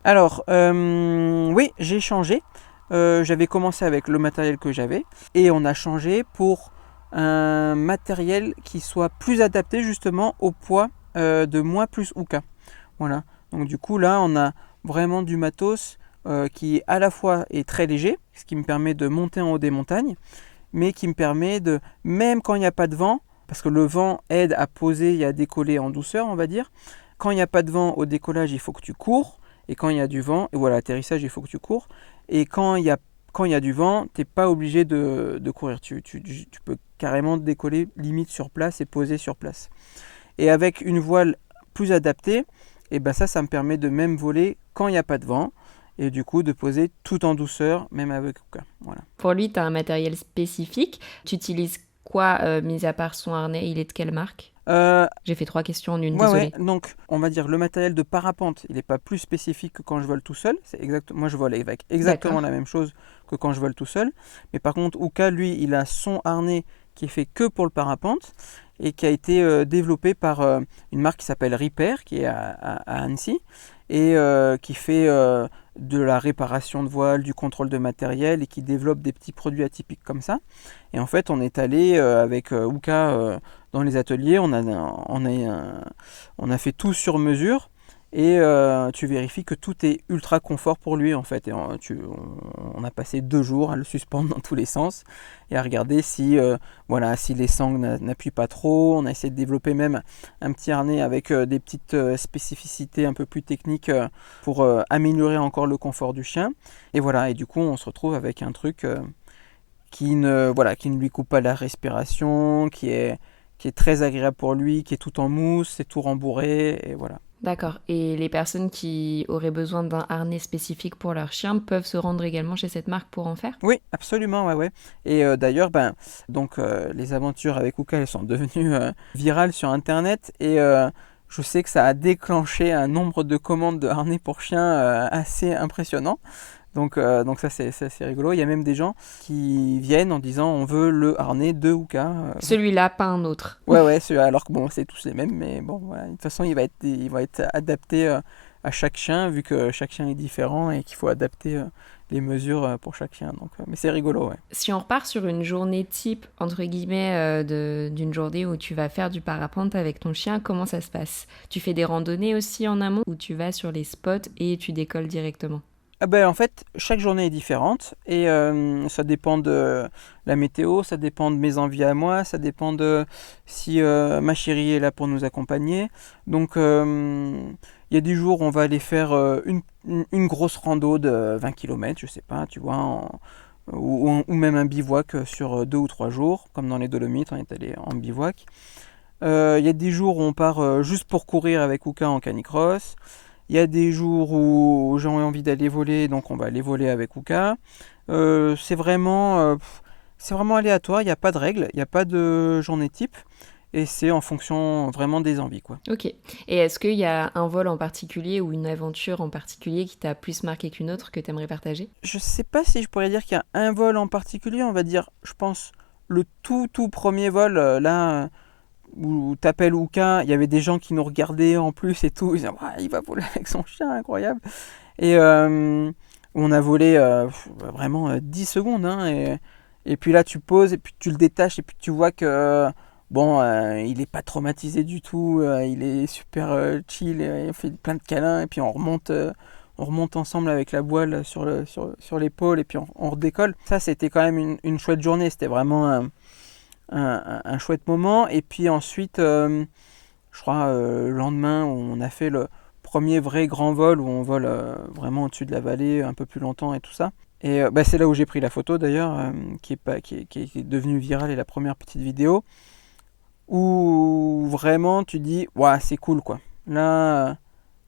Alors, oui, j'ai changé. J'avais commencé avec le matériel que j'avais et on a changé pour un matériel qui soit plus adapté justement au poids de moi plus Uka. Voilà. Donc du coup là on a vraiment du matos qui à la fois est très léger, ce qui me permet de monter en haut des montagnes, mais qui me permet de, même quand il n'y a pas de vent, parce que le vent aide à poser et à décoller en douceur on va dire, quand il n'y a pas de vent au décollage il faut que tu cours, et quand il y a du vent, et voilà, l'atterrissage il faut que tu cours. Et quand il y a du vent, tu n'es pas obligé de courir. Tu peux carrément décoller limite sur place et poser sur place. Et avec une voile plus adaptée, et ça me permet de même voler quand il n'y a pas de vent. Et du coup, de poser tout en douceur, même avec Uka. Voilà. Pour lui, tu as un matériel spécifique. Tu utilises quoi, mis à part son harnais ? Il est de quelle marque ? J'ai fait 3 questions en une, désolée. Ouais. Donc, on va dire le matériel de parapente, il n'est pas plus spécifique que quand je vole tout seul. Moi, je vole avec exactement la même chose que quand je vole tout seul. Mais par contre, Uka, lui, il a son harnais qui est fait que pour le parapente et qui a été développé par une marque qui s'appelle Repair, qui est à Annecy, et qui fait de la réparation de voiles, du contrôle de matériel et qui développe des petits produits atypiques comme ça. Et en fait, on est allé avec Uka dans les ateliers, on a fait tout sur mesure. Et tu vérifies que tout est ultra confort pour lui en fait. Et on a passé 2 jours à le suspendre dans tous les sens et à regarder si les sangles n'appuient pas trop. On a essayé de développer même un petit harnais avec des petites spécificités un peu plus techniques pour améliorer encore le confort du chien. Et voilà, et du coup on se retrouve avec un truc qui ne lui coupe pas la respiration, qui est très agréable pour lui, qui est tout en mousse, c'est tout rembourré, et voilà. D'accord. Et les personnes qui auraient besoin d'un harnais spécifique pour leur chien peuvent se rendre également chez cette marque pour en faire ? Oui, absolument, ouais. Et d'ailleurs, les aventures avec Uka, elles sont devenues virales sur Internet, et je sais que ça a déclenché un nombre de commandes de harnais pour chiens assez impressionnant. Donc ça c'est assez rigolo. Il y a même des gens qui viennent en disant on veut le harnais de Uka. Celui-là, pas un autre. Ouais, alors que bon, c'est tous les mêmes, mais bon, voilà. De toute façon, il va être adapté à chaque chien, vu que chaque chien est différent et qu'il faut adapter les mesures pour chaque chien. Donc, mais c'est rigolo, ouais. Si on repart sur une journée type, entre guillemets, d'une journée où tu vas faire du parapente avec ton chien, comment ça se passe ? Tu fais des randonnées aussi en amont, ou tu vas sur les spots et tu décolles directement ? En fait, chaque journée est différente et ça dépend de la météo, ça dépend de mes envies à moi, ça dépend de si ma chérie est là pour nous accompagner. Donc, il y a des jours où on va aller faire une grosse rando de 20 km, je sais pas, tu vois, ou même un bivouac sur 2 ou 3 jours, comme dans les Dolomites, on est allé en bivouac. Il y a des jours où on part juste pour courir avec Uka en canicross. Il y a des jours où j'ai envie d'aller voler, donc on va aller voler avec Uka. C'est vraiment aléatoire, il n'y a pas de règle, il n'y a pas de journée type. Et c'est en fonction vraiment des envies, quoi. Ok. Et est-ce qu'il y a un vol en particulier ou une aventure en particulier qui t'a plus marqué qu'une autre que tu aimerais partager ? Je ne sais pas si je pourrais dire qu'il y a un vol en particulier, on va dire, je pense, le tout premier vol, là... où t'appelles Uka, il y avait des gens qui nous regardaient en plus et tout, ils disaient il va voler avec son chien, incroyable. Et on a volé vraiment 10 secondes, hein, et puis là tu poses et puis tu le détaches et puis tu vois que il est pas traumatisé du tout, il est super chill, et on fait plein de câlins et puis on remonte ensemble avec la voile sur l'épaule et puis on redécolle. Ça c'était quand même une chouette journée, c'était vraiment un chouette moment. Et puis ensuite, je crois, le lendemain, on a fait le premier vrai grand vol où on vole vraiment au-dessus de la vallée un peu plus longtemps et tout ça. Et c'est là où j'ai pris la photo d'ailleurs, qui est devenue virale, et la première petite vidéo où vraiment tu dis c'est cool quoi. Là,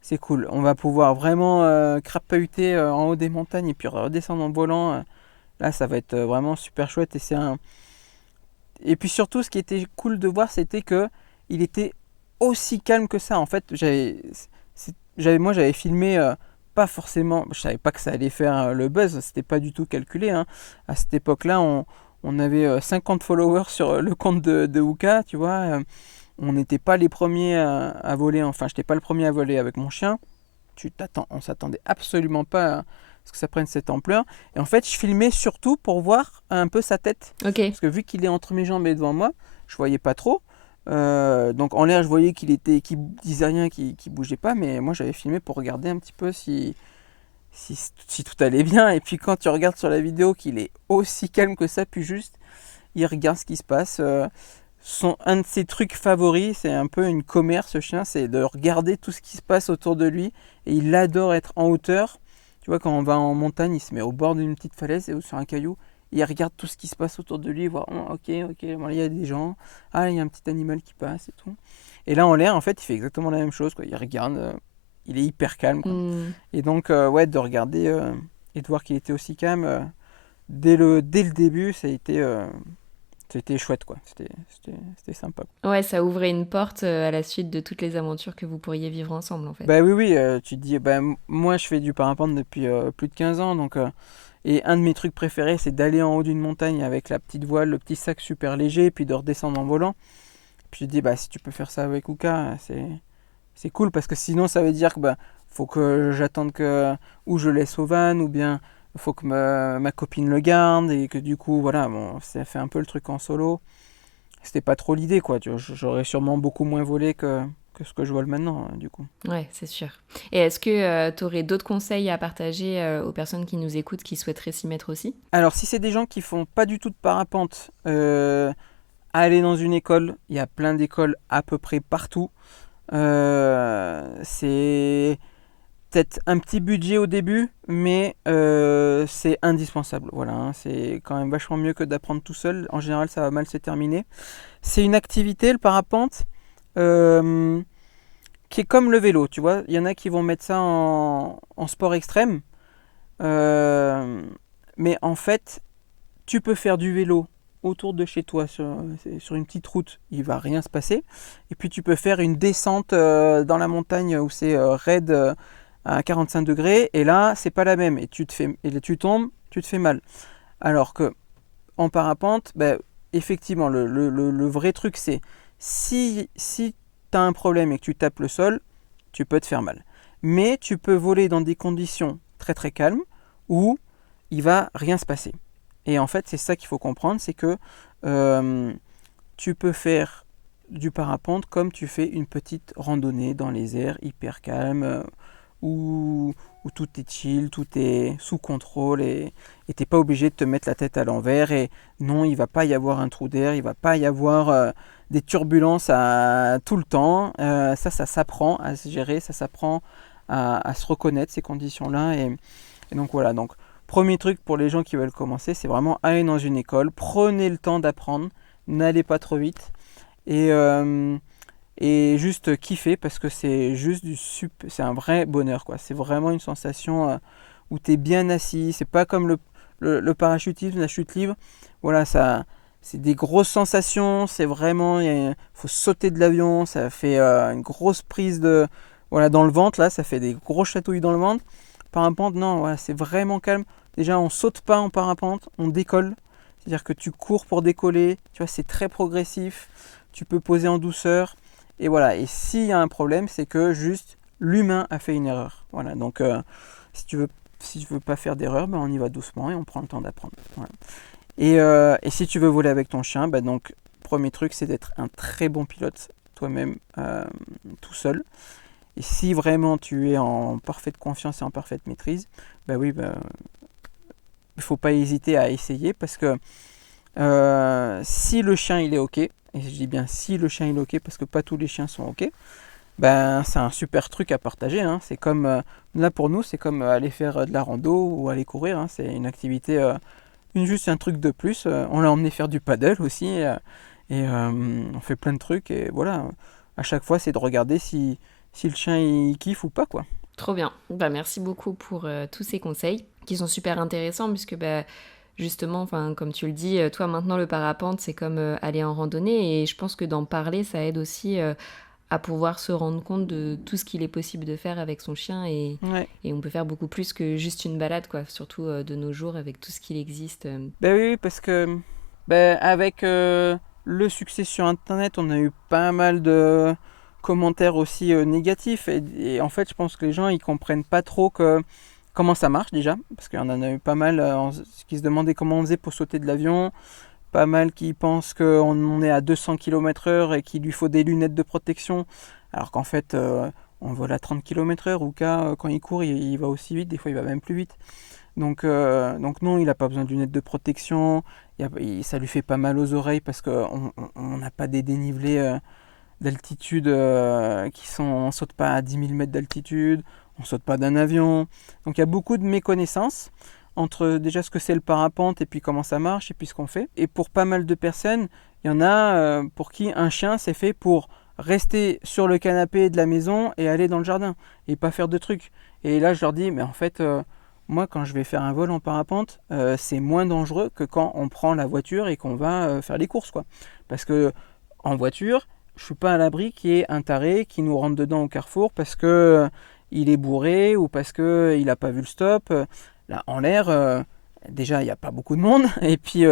c'est cool. On va pouvoir vraiment crapahuter en haut des montagnes et puis redescendre en volant. Là, ça va être vraiment super chouette. Et puis surtout, ce qui était cool de voir, c'était que il était aussi calme que ça. En fait, j'avais filmé pas forcément, je savais pas que ça allait faire le buzz, c'était pas du tout calculé, hein. À cette époque-là, on avait 50 followers sur le compte de Uka, tu vois. On n'était pas les premiers à voler, enfin, j'étais pas le premier à voler avec mon chien. On s'attendait absolument pas à ce que ça prenne cette ampleur. Et en fait, je filmais surtout pour voir un peu sa tête. Ok. Parce que vu qu'il est entre mes jambes et devant moi, je voyais pas trop. Donc en l'air, je voyais qu'il disait rien, qu'il bougeait pas. Mais moi, j'avais filmé pour regarder un petit peu si tout allait bien. Et puis quand tu regardes sur la vidéo qu'il est aussi calme que ça, puis juste, il regarde ce qui se passe. Un de ses trucs favoris, c'est un peu une commère, ce chien, c'est de regarder tout ce qui se passe autour de lui. Et il adore être en hauteur. Tu vois, quand on va en montagne, il se met au bord d'une petite falaise ou sur un caillou. Il regarde tout ce qui se passe autour de lui, voir ok, bon, il y a des gens, il y a un petit animal qui passe et tout. Et là en l'air, en fait, il fait exactement la même chose, quoi. Il regarde, il est hyper calme, quoi. Et donc, de regarder et de voir qu'il était aussi calme dès le début, c'était chouette, quoi. C'était sympa. Ouais, ça ouvrait une porte à la suite de toutes les aventures que vous pourriez vivre ensemble, en fait. Oui, tu te dis, moi je fais du parapente depuis plus de 15 ans, donc Et un de mes trucs préférés, c'est d'aller en haut d'une montagne avec la petite voile, le petit sac super léger, puis de redescendre en volant. Puis je dis, bah, si tu peux faire ça avec Uka, c'est cool, parce que sinon, ça veut dire que faut que j'attende que ou je laisse au van, ou bien faut que ma copine le garde, et que du coup, voilà, bon, ça fait un peu le truc en solo. C'était pas trop l'idée, quoi. Tu vois, j'aurais sûrement beaucoup moins volé que ce que je vole maintenant, du coup. Ouais, c'est sûr. Et est-ce que tu aurais d'autres conseils à partager aux personnes qui nous écoutent, qui souhaiteraient s'y mettre aussi? Alors, si c'est des gens qui font pas du tout de parapente, aller dans une école, il y a plein d'écoles à peu près partout. C'est peut-être un petit budget au début, mais c'est indispensable. Voilà, hein, c'est quand même vachement mieux que d'apprendre tout seul. En général, ça va mal se terminer. C'est une activité, le parapente, euh, qui est comme le vélo. Tu vois, il y en a qui vont mettre ça en sport extrême. Euh, mais en fait, tu peux faire du vélo autour de chez toi sur une petite route, il va rien se passer. Et puis tu peux faire une descente dans la montagne où c'est raide à 45 degrés, et là c'est pas la même, et tu tombes, tu te fais mal. Alors que en parapente, effectivement le vrai truc c'est si tu as un problème et que tu tapes le sol, tu peux te faire mal. Mais tu peux voler dans des conditions très très calmes où il va rien se passer. Et en fait, c'est ça qu'il faut comprendre, c'est que euh, tu peux faire du parapente comme tu fais une petite randonnée dans les airs hyper calme, où tout est chill, tout est sous contrôle, et tu n'es pas obligé de te mettre la tête à l'envers. Et non, il ne va pas y avoir un trou d'air, il ne va pas y avoir des turbulences tout le temps. Ça s'apprend à se gérer, ça s'apprend à se reconnaître ces conditions-là. Et donc voilà, donc premier truc pour les gens qui veulent commencer, c'est vraiment aller dans une école, prenez le temps d'apprendre, n'allez pas trop vite, et, euh, et juste kiffer, parce que c'est juste c'est un vrai bonheur, quoi. C'est vraiment une sensation où tu es bien assis, c'est pas comme le parachutisme, la chute libre, voilà, ça, c'est des grosses sensations, c'est vraiment, il faut sauter de l'avion, ça fait une grosse prise voilà, dans le ventre, là, ça fait des gros chatouilles dans le ventre. Parapente, non, voilà, c'est vraiment calme. Déjà, on saute pas en parapente, on décolle. C'est-à-dire que tu cours pour décoller, tu vois, c'est très progressif. Tu peux poser en douceur. Et voilà, et s'il y a un problème, c'est que juste l'humain a fait une erreur. Voilà, donc si tu veux pas faire d'erreur, on y va doucement et on prend le temps d'apprendre. Voilà. Et si tu veux voler avec ton chien, donc premier truc, c'est d'être un très bon pilote toi-même, tout seul. Et si vraiment tu es en parfaite confiance et en parfaite maîtrise, oui, il ne faut pas hésiter à essayer, parce que si le chien il est ok, et je dis bien si le chien il est ok, parce que pas tous les chiens sont ok, c'est un super truc à partager, hein. C'est comme, là pour nous, c'est comme aller faire de la rando ou aller courir, hein. C'est une activité, juste un truc de plus. On l'a emmené faire du paddle aussi, on fait plein de trucs, et voilà, à chaque fois c'est de regarder si le chien il kiffe ou pas, quoi. Trop bien. Merci beaucoup pour tous ces conseils qui sont super intéressants, puisque justement, comme tu le dis, toi maintenant le parapente c'est comme aller en randonnée, et je pense que d'en parler ça aide aussi à pouvoir se rendre compte de tout ce qu'il est possible de faire avec son chien, Ouais. et on peut faire beaucoup plus que juste une balade, quoi, surtout de nos jours avec tout ce qu'il existe. Oui, parce que avec le succès sur Internet, on a eu pas mal de commentaires aussi négatifs, et en fait, je pense que les gens ils comprennent pas trop comment ça marche déjà, parce qu'il y en a eu pas mal qui se demandaient comment on faisait pour sauter de l'avion, pas mal qui pensent qu'on est à 200 km/h et qu'il lui faut des lunettes de protection, alors qu'en fait on vole à 30 km/h, ou quand il court il va aussi vite, des fois il va même plus vite. Donc non, il n'a pas besoin de lunettes de protection, ça lui fait pas mal aux oreilles, parce qu'on n'a pas des dénivelés d'altitude on ne saute pas à 10 000 mètres d'altitude, on ne saute pas d'un avion. Donc il y a beaucoup de méconnaissances entre déjà ce que c'est le parapente, et puis comment ça marche, et puis ce qu'on fait. Et pour pas mal de personnes, il y en a pour qui un chien c'est fait pour rester sur le canapé de la maison et aller dans le jardin, et pas faire de trucs. Et là je leur dis, mais en fait... moi, quand je vais faire un vol en parapente, c'est moins dangereux que quand on prend la voiture et qu'on va faire les courses, quoi. Parce que en voiture, je suis pas à l'abri qu'il y ait un taré qui nous rentre dedans au carrefour parce que il est bourré, ou parce que il a pas vu le stop. Là, en l'air, déjà, il n'y a pas beaucoup de monde. Et puis,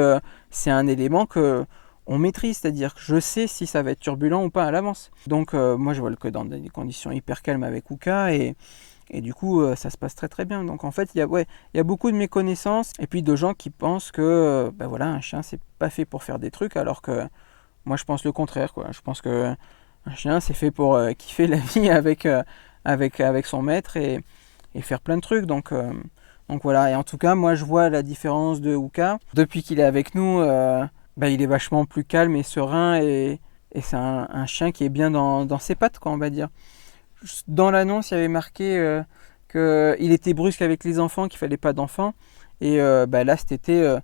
c'est un élément que on maîtrise, c'est-à-dire que je sais si ça va être turbulent ou pas à l'avance. Donc, moi, je vole que dans des conditions hyper calmes avec Uka et du coup, ça se passe très très bien. Donc, en fait, il y a beaucoup de méconnaissances et puis de gens qui pensent que voilà, un chien, c'est pas fait pour faire des trucs, alors que moi, je pense le contraire, quoi. Je pense que un chien, c'est fait pour kiffer la vie avec son maître et faire plein de trucs. Donc voilà, et en tout cas, moi je vois la différence de Uka. Depuis qu'il est avec nous, il est vachement plus calme et serein et c'est un chien qui est bien dans ses pattes, quoi, on va dire. Dans l'annonce, il y avait marqué qu'il était brusque avec les enfants, qu'il fallait pas d'enfants. Et là, cet été,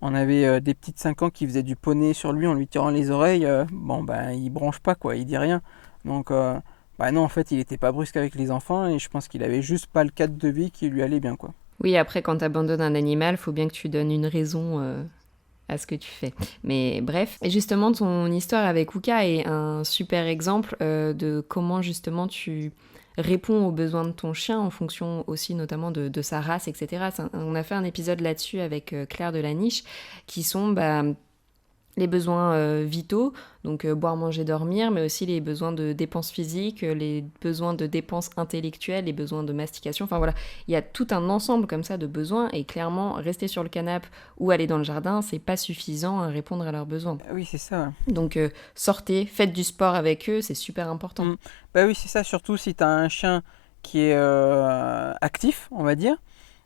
on avait des petites 5 ans qui faisaient du poney sur lui en lui tirant les oreilles. Il bronche pas, quoi, il dit rien. Donc, non, en fait, il était pas brusque avec les enfants et je pense qu'il avait juste pas le cadre de vie qui lui allait bien, quoi. Oui, après, quand tu abandonnes un animal, il faut bien que tu donnes une raison à ce que tu fais. Mais bref, et justement, ton histoire avec Uka est un super exemple de comment justement tu réponds aux besoins de ton chien en fonction aussi notamment de sa race, etc. On a fait un épisode là-dessus avec Claire de la Niche, qui sont les besoins vitaux, donc boire, manger, dormir, mais aussi les besoins de dépenses physiques, les besoins de dépenses intellectuelles, les besoins de mastication. Enfin voilà, il y a tout un ensemble comme ça de besoins et clairement, rester sur le canapé ou aller dans le jardin, c'est pas suffisant à répondre à leurs besoins. Oui, c'est ça. Donc sortez, faites du sport avec eux, c'est super important. Oui, c'est ça, surtout si tu as un chien qui est actif, on va dire.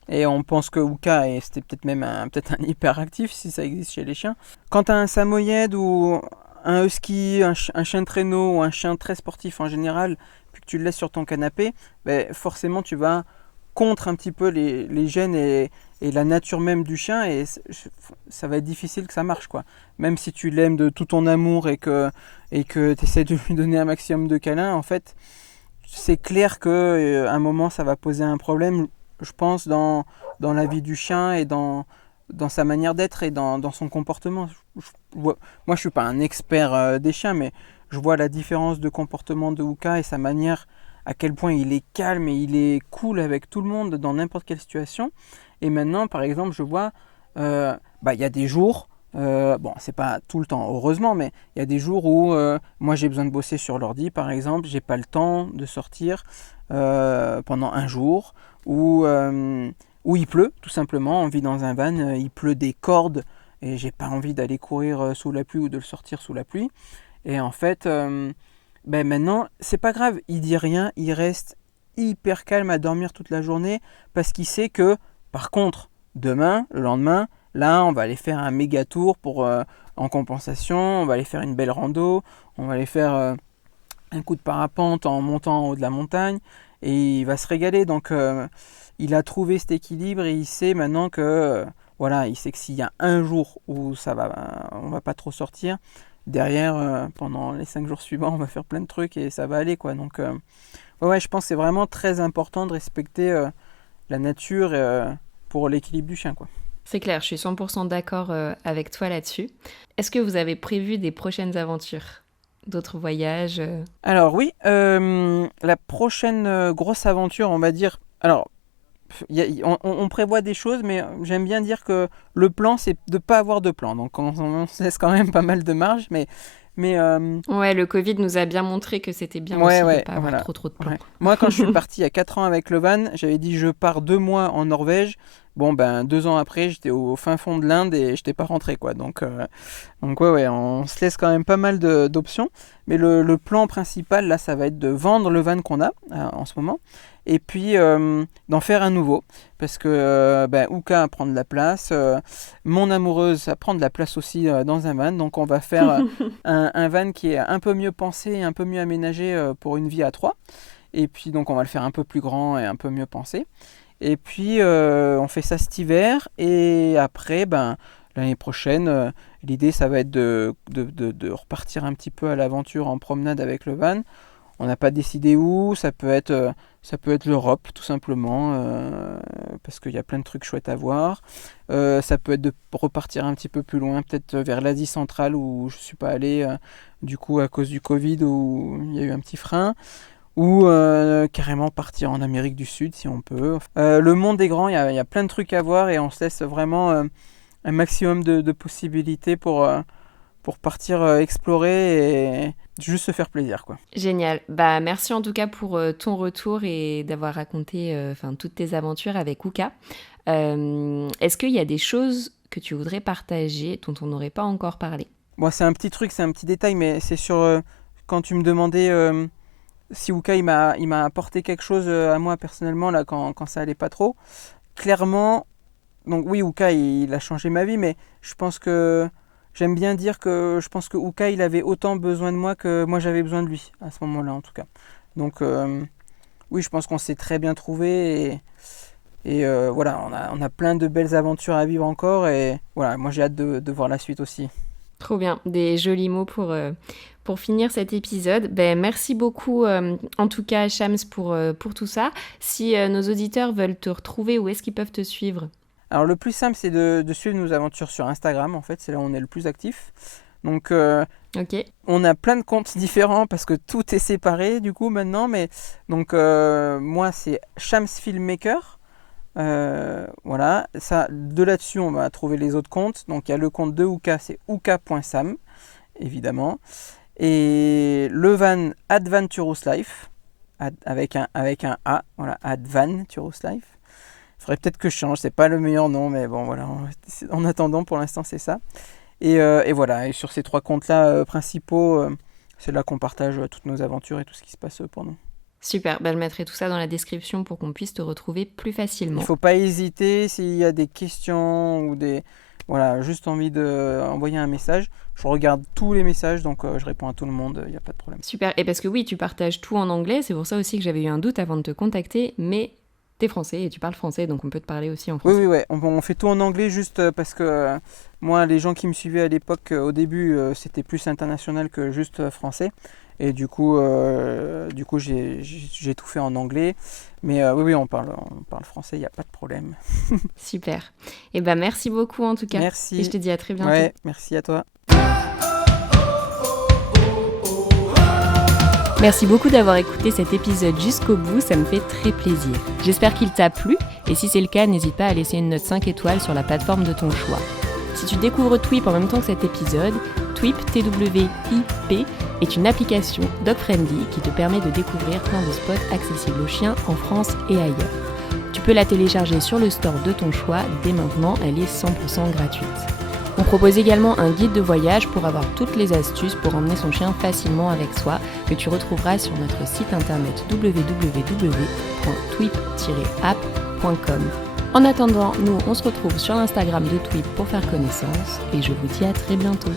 Et on pense que Uka, c'était peut-être même un hyperactif si ça existe chez les chiens. Quand tu as un samoyède ou un husky, un chien de traîneau ou un chien très sportif en général, puis que tu le laisses sur ton canapé, forcément tu vas contre un petit peu les gènes et la nature même du chien et ça va être difficile que ça marche, quoi. Même si tu l'aimes de tout ton amour et que tu essaies de lui donner un maximum de câlins, en fait, c'est clair qu'à un moment ça va poser un problème, je pense, dans la vie du chien et dans sa manière d'être et dans son comportement. Moi, je ne suis pas un expert des chiens, mais je vois la différence de comportement de Uka et sa manière, à quel point il est calme et il est cool avec tout le monde dans n'importe quelle situation. Et maintenant, par exemple, je vois, il y a des jours, c'est pas tout le temps, heureusement, mais il y a des jours où moi j'ai besoin de bosser sur l'ordi, par exemple, j'ai pas le temps de sortir pendant un jour, où il pleut, tout simplement, on vit dans un van, il pleut des cordes, et j'ai pas envie d'aller courir sous la pluie ou de le sortir sous la pluie. Et en fait, maintenant, c'est pas grave, il dit rien, il reste hyper calme à dormir toute la journée, parce qu'il sait que, par contre, demain, le lendemain, là, on va aller faire un méga tour en compensation, on va aller faire une belle rando, on va aller faire un coup de parapente en montant en haut de la montagne, et il va se régaler. Donc il a trouvé cet équilibre et il sait maintenant que il sait que s'il y a un jour où on va pas trop sortir, derrière pendant les 5 jours suivants on va faire plein de trucs et ça va aller, quoi. Donc je pense que c'est vraiment très important de respecter la nature pour l'équilibre du chien, quoi. C'est clair, je suis 100% d'accord avec toi là-dessus. Est-ce que vous avez prévu des prochaines aventures ? D'autres voyages Alors oui, la prochaine grosse aventure, on va dire... Alors, on prévoit des choses, mais j'aime bien dire que le plan, c'est de ne pas avoir de plan. Donc on se laisse quand même pas mal de marge, mais Ouais, le Covid nous a bien montré que c'était bien aussi de ne pas avoir trop de plans. Ouais. Moi, quand je suis parti il y a 4 ans avec le van, j'avais dit je pars 2 mois en Norvège. 2 ans après, j'étais au fin fond de l'Inde et je n'étais pas rentré, quoi. Donc on se laisse quand même pas mal d'options. Mais le plan principal, là, ça va être de vendre le van qu'on a en ce moment. Et puis d'en faire un nouveau. Parce que Uka prend de la place. Mon amoureuse, ça prend de la place aussi dans un van. Donc on va faire un van qui est un peu mieux pensé et un peu mieux aménagé pour une vie à 3. Et puis donc on va le faire un peu plus grand et un peu mieux pensé. Et puis on fait ça cet hiver. Et après, l'année prochaine, l'idée ça va être de repartir un petit peu à l'aventure en promenade avec le van. On n'a pas décidé où, ça peut être l'Europe tout simplement, parce qu'il y a plein de trucs chouettes à voir. Ça peut être de repartir un petit peu plus loin, peut-être vers l'Asie centrale où je ne suis pas allé, du coup à cause du Covid où il y a eu un petit frein. ou carrément partir en Amérique du Sud si on peut. Le monde est grand, il y a plein de trucs à voir et on se laisse vraiment un maximum de possibilités pour partir explorer et juste se faire plaisir, quoi. Génial. Merci en tout cas pour ton retour et d'avoir raconté toutes tes aventures avec Uka. Est-ce qu'il y a des choses que tu voudrais partager dont on n'aurait pas encore parlé ? Bon, c'est un petit truc, c'est un petit détail, mais c'est sur quand tu me demandais si Uka il m'a apporté quelque chose à moi personnellement là quand ça allait pas trop. Clairement, donc oui, Uka il a changé ma vie, mais je pense que j'aime bien dire que je pense que Uka il avait autant besoin de moi que moi j'avais besoin de lui à ce moment-là en tout cas. Donc oui, je pense qu'on s'est très bien trouvé et voilà, on a plein de belles aventures à vivre encore et voilà, moi j'ai hâte de voir la suite aussi. Trop bien, des jolis mots pour finir cet épisode. Merci beaucoup en tout cas Shams pour tout ça. Si nos auditeurs veulent te retrouver, où est-ce qu'ils peuvent te suivre ? Alors le plus simple c'est de suivre nos aventures sur Instagram, en fait c'est là où on est le plus actif. Donc on a plein de comptes différents parce que tout est séparé du coup maintenant, mais donc moi c'est Shams Filmmaker. Voilà, ça, de là-dessus on va trouver les autres comptes. Donc il y a le compte de Uka, c'est uka.sam évidemment, et Levan Adventurous Life avec un A, voilà, Adventurous Life. Il faudrait peut-être que je change, c'est pas le meilleur nom, mais bon voilà, en attendant pour l'instant c'est ça. Et voilà, et sur ces 3 comptes là principaux, c'est là qu'on partage toutes nos aventures et tout ce qui se passe pour nous. Super, je mettrai tout ça dans la description pour qu'on puisse te retrouver plus facilement. Il ne faut pas hésiter s'il y a des questions ou juste envie d'envoyer un message. Je regarde tous les messages, donc je réponds à tout le monde, il n'y a pas de problème. Super, et parce que oui, tu partages tout en anglais, c'est pour ça aussi que j'avais eu un doute avant de te contacter, mais t'es français et tu parles français, donc on peut te parler aussi en français. Oui, on fait tout en anglais juste parce que moi, les gens qui me suivaient à l'époque, au début, c'était plus international que juste français. Et du coup j'ai tout fait en anglais. Mais oui, on parle français, il n'y a pas de problème. Super. Et merci beaucoup en tout cas. Merci. Et je te dis à très bientôt. Ouais, merci à toi. Merci beaucoup d'avoir écouté cet épisode jusqu'au bout, ça me fait très plaisir. J'espère qu'il t'a plu, et si c'est le cas, n'hésite pas à laisser une note 5 étoiles sur la plateforme de ton choix. Si tu découvres Twip en même temps que cet épisode, Twip, T-W-I-P, est une application dog-friendly qui te permet de découvrir plein de spots accessibles aux chiens en France et ailleurs. Tu peux la télécharger sur le store de ton choix, dès maintenant, elle est 100% gratuite. On propose également un guide de voyage pour avoir toutes les astuces pour emmener son chien facilement avec soi, que tu retrouveras sur notre site internet www.twip-app.com. En attendant, nous on se retrouve sur l'Instagram de Twip pour faire connaissance et je vous dis à très bientôt.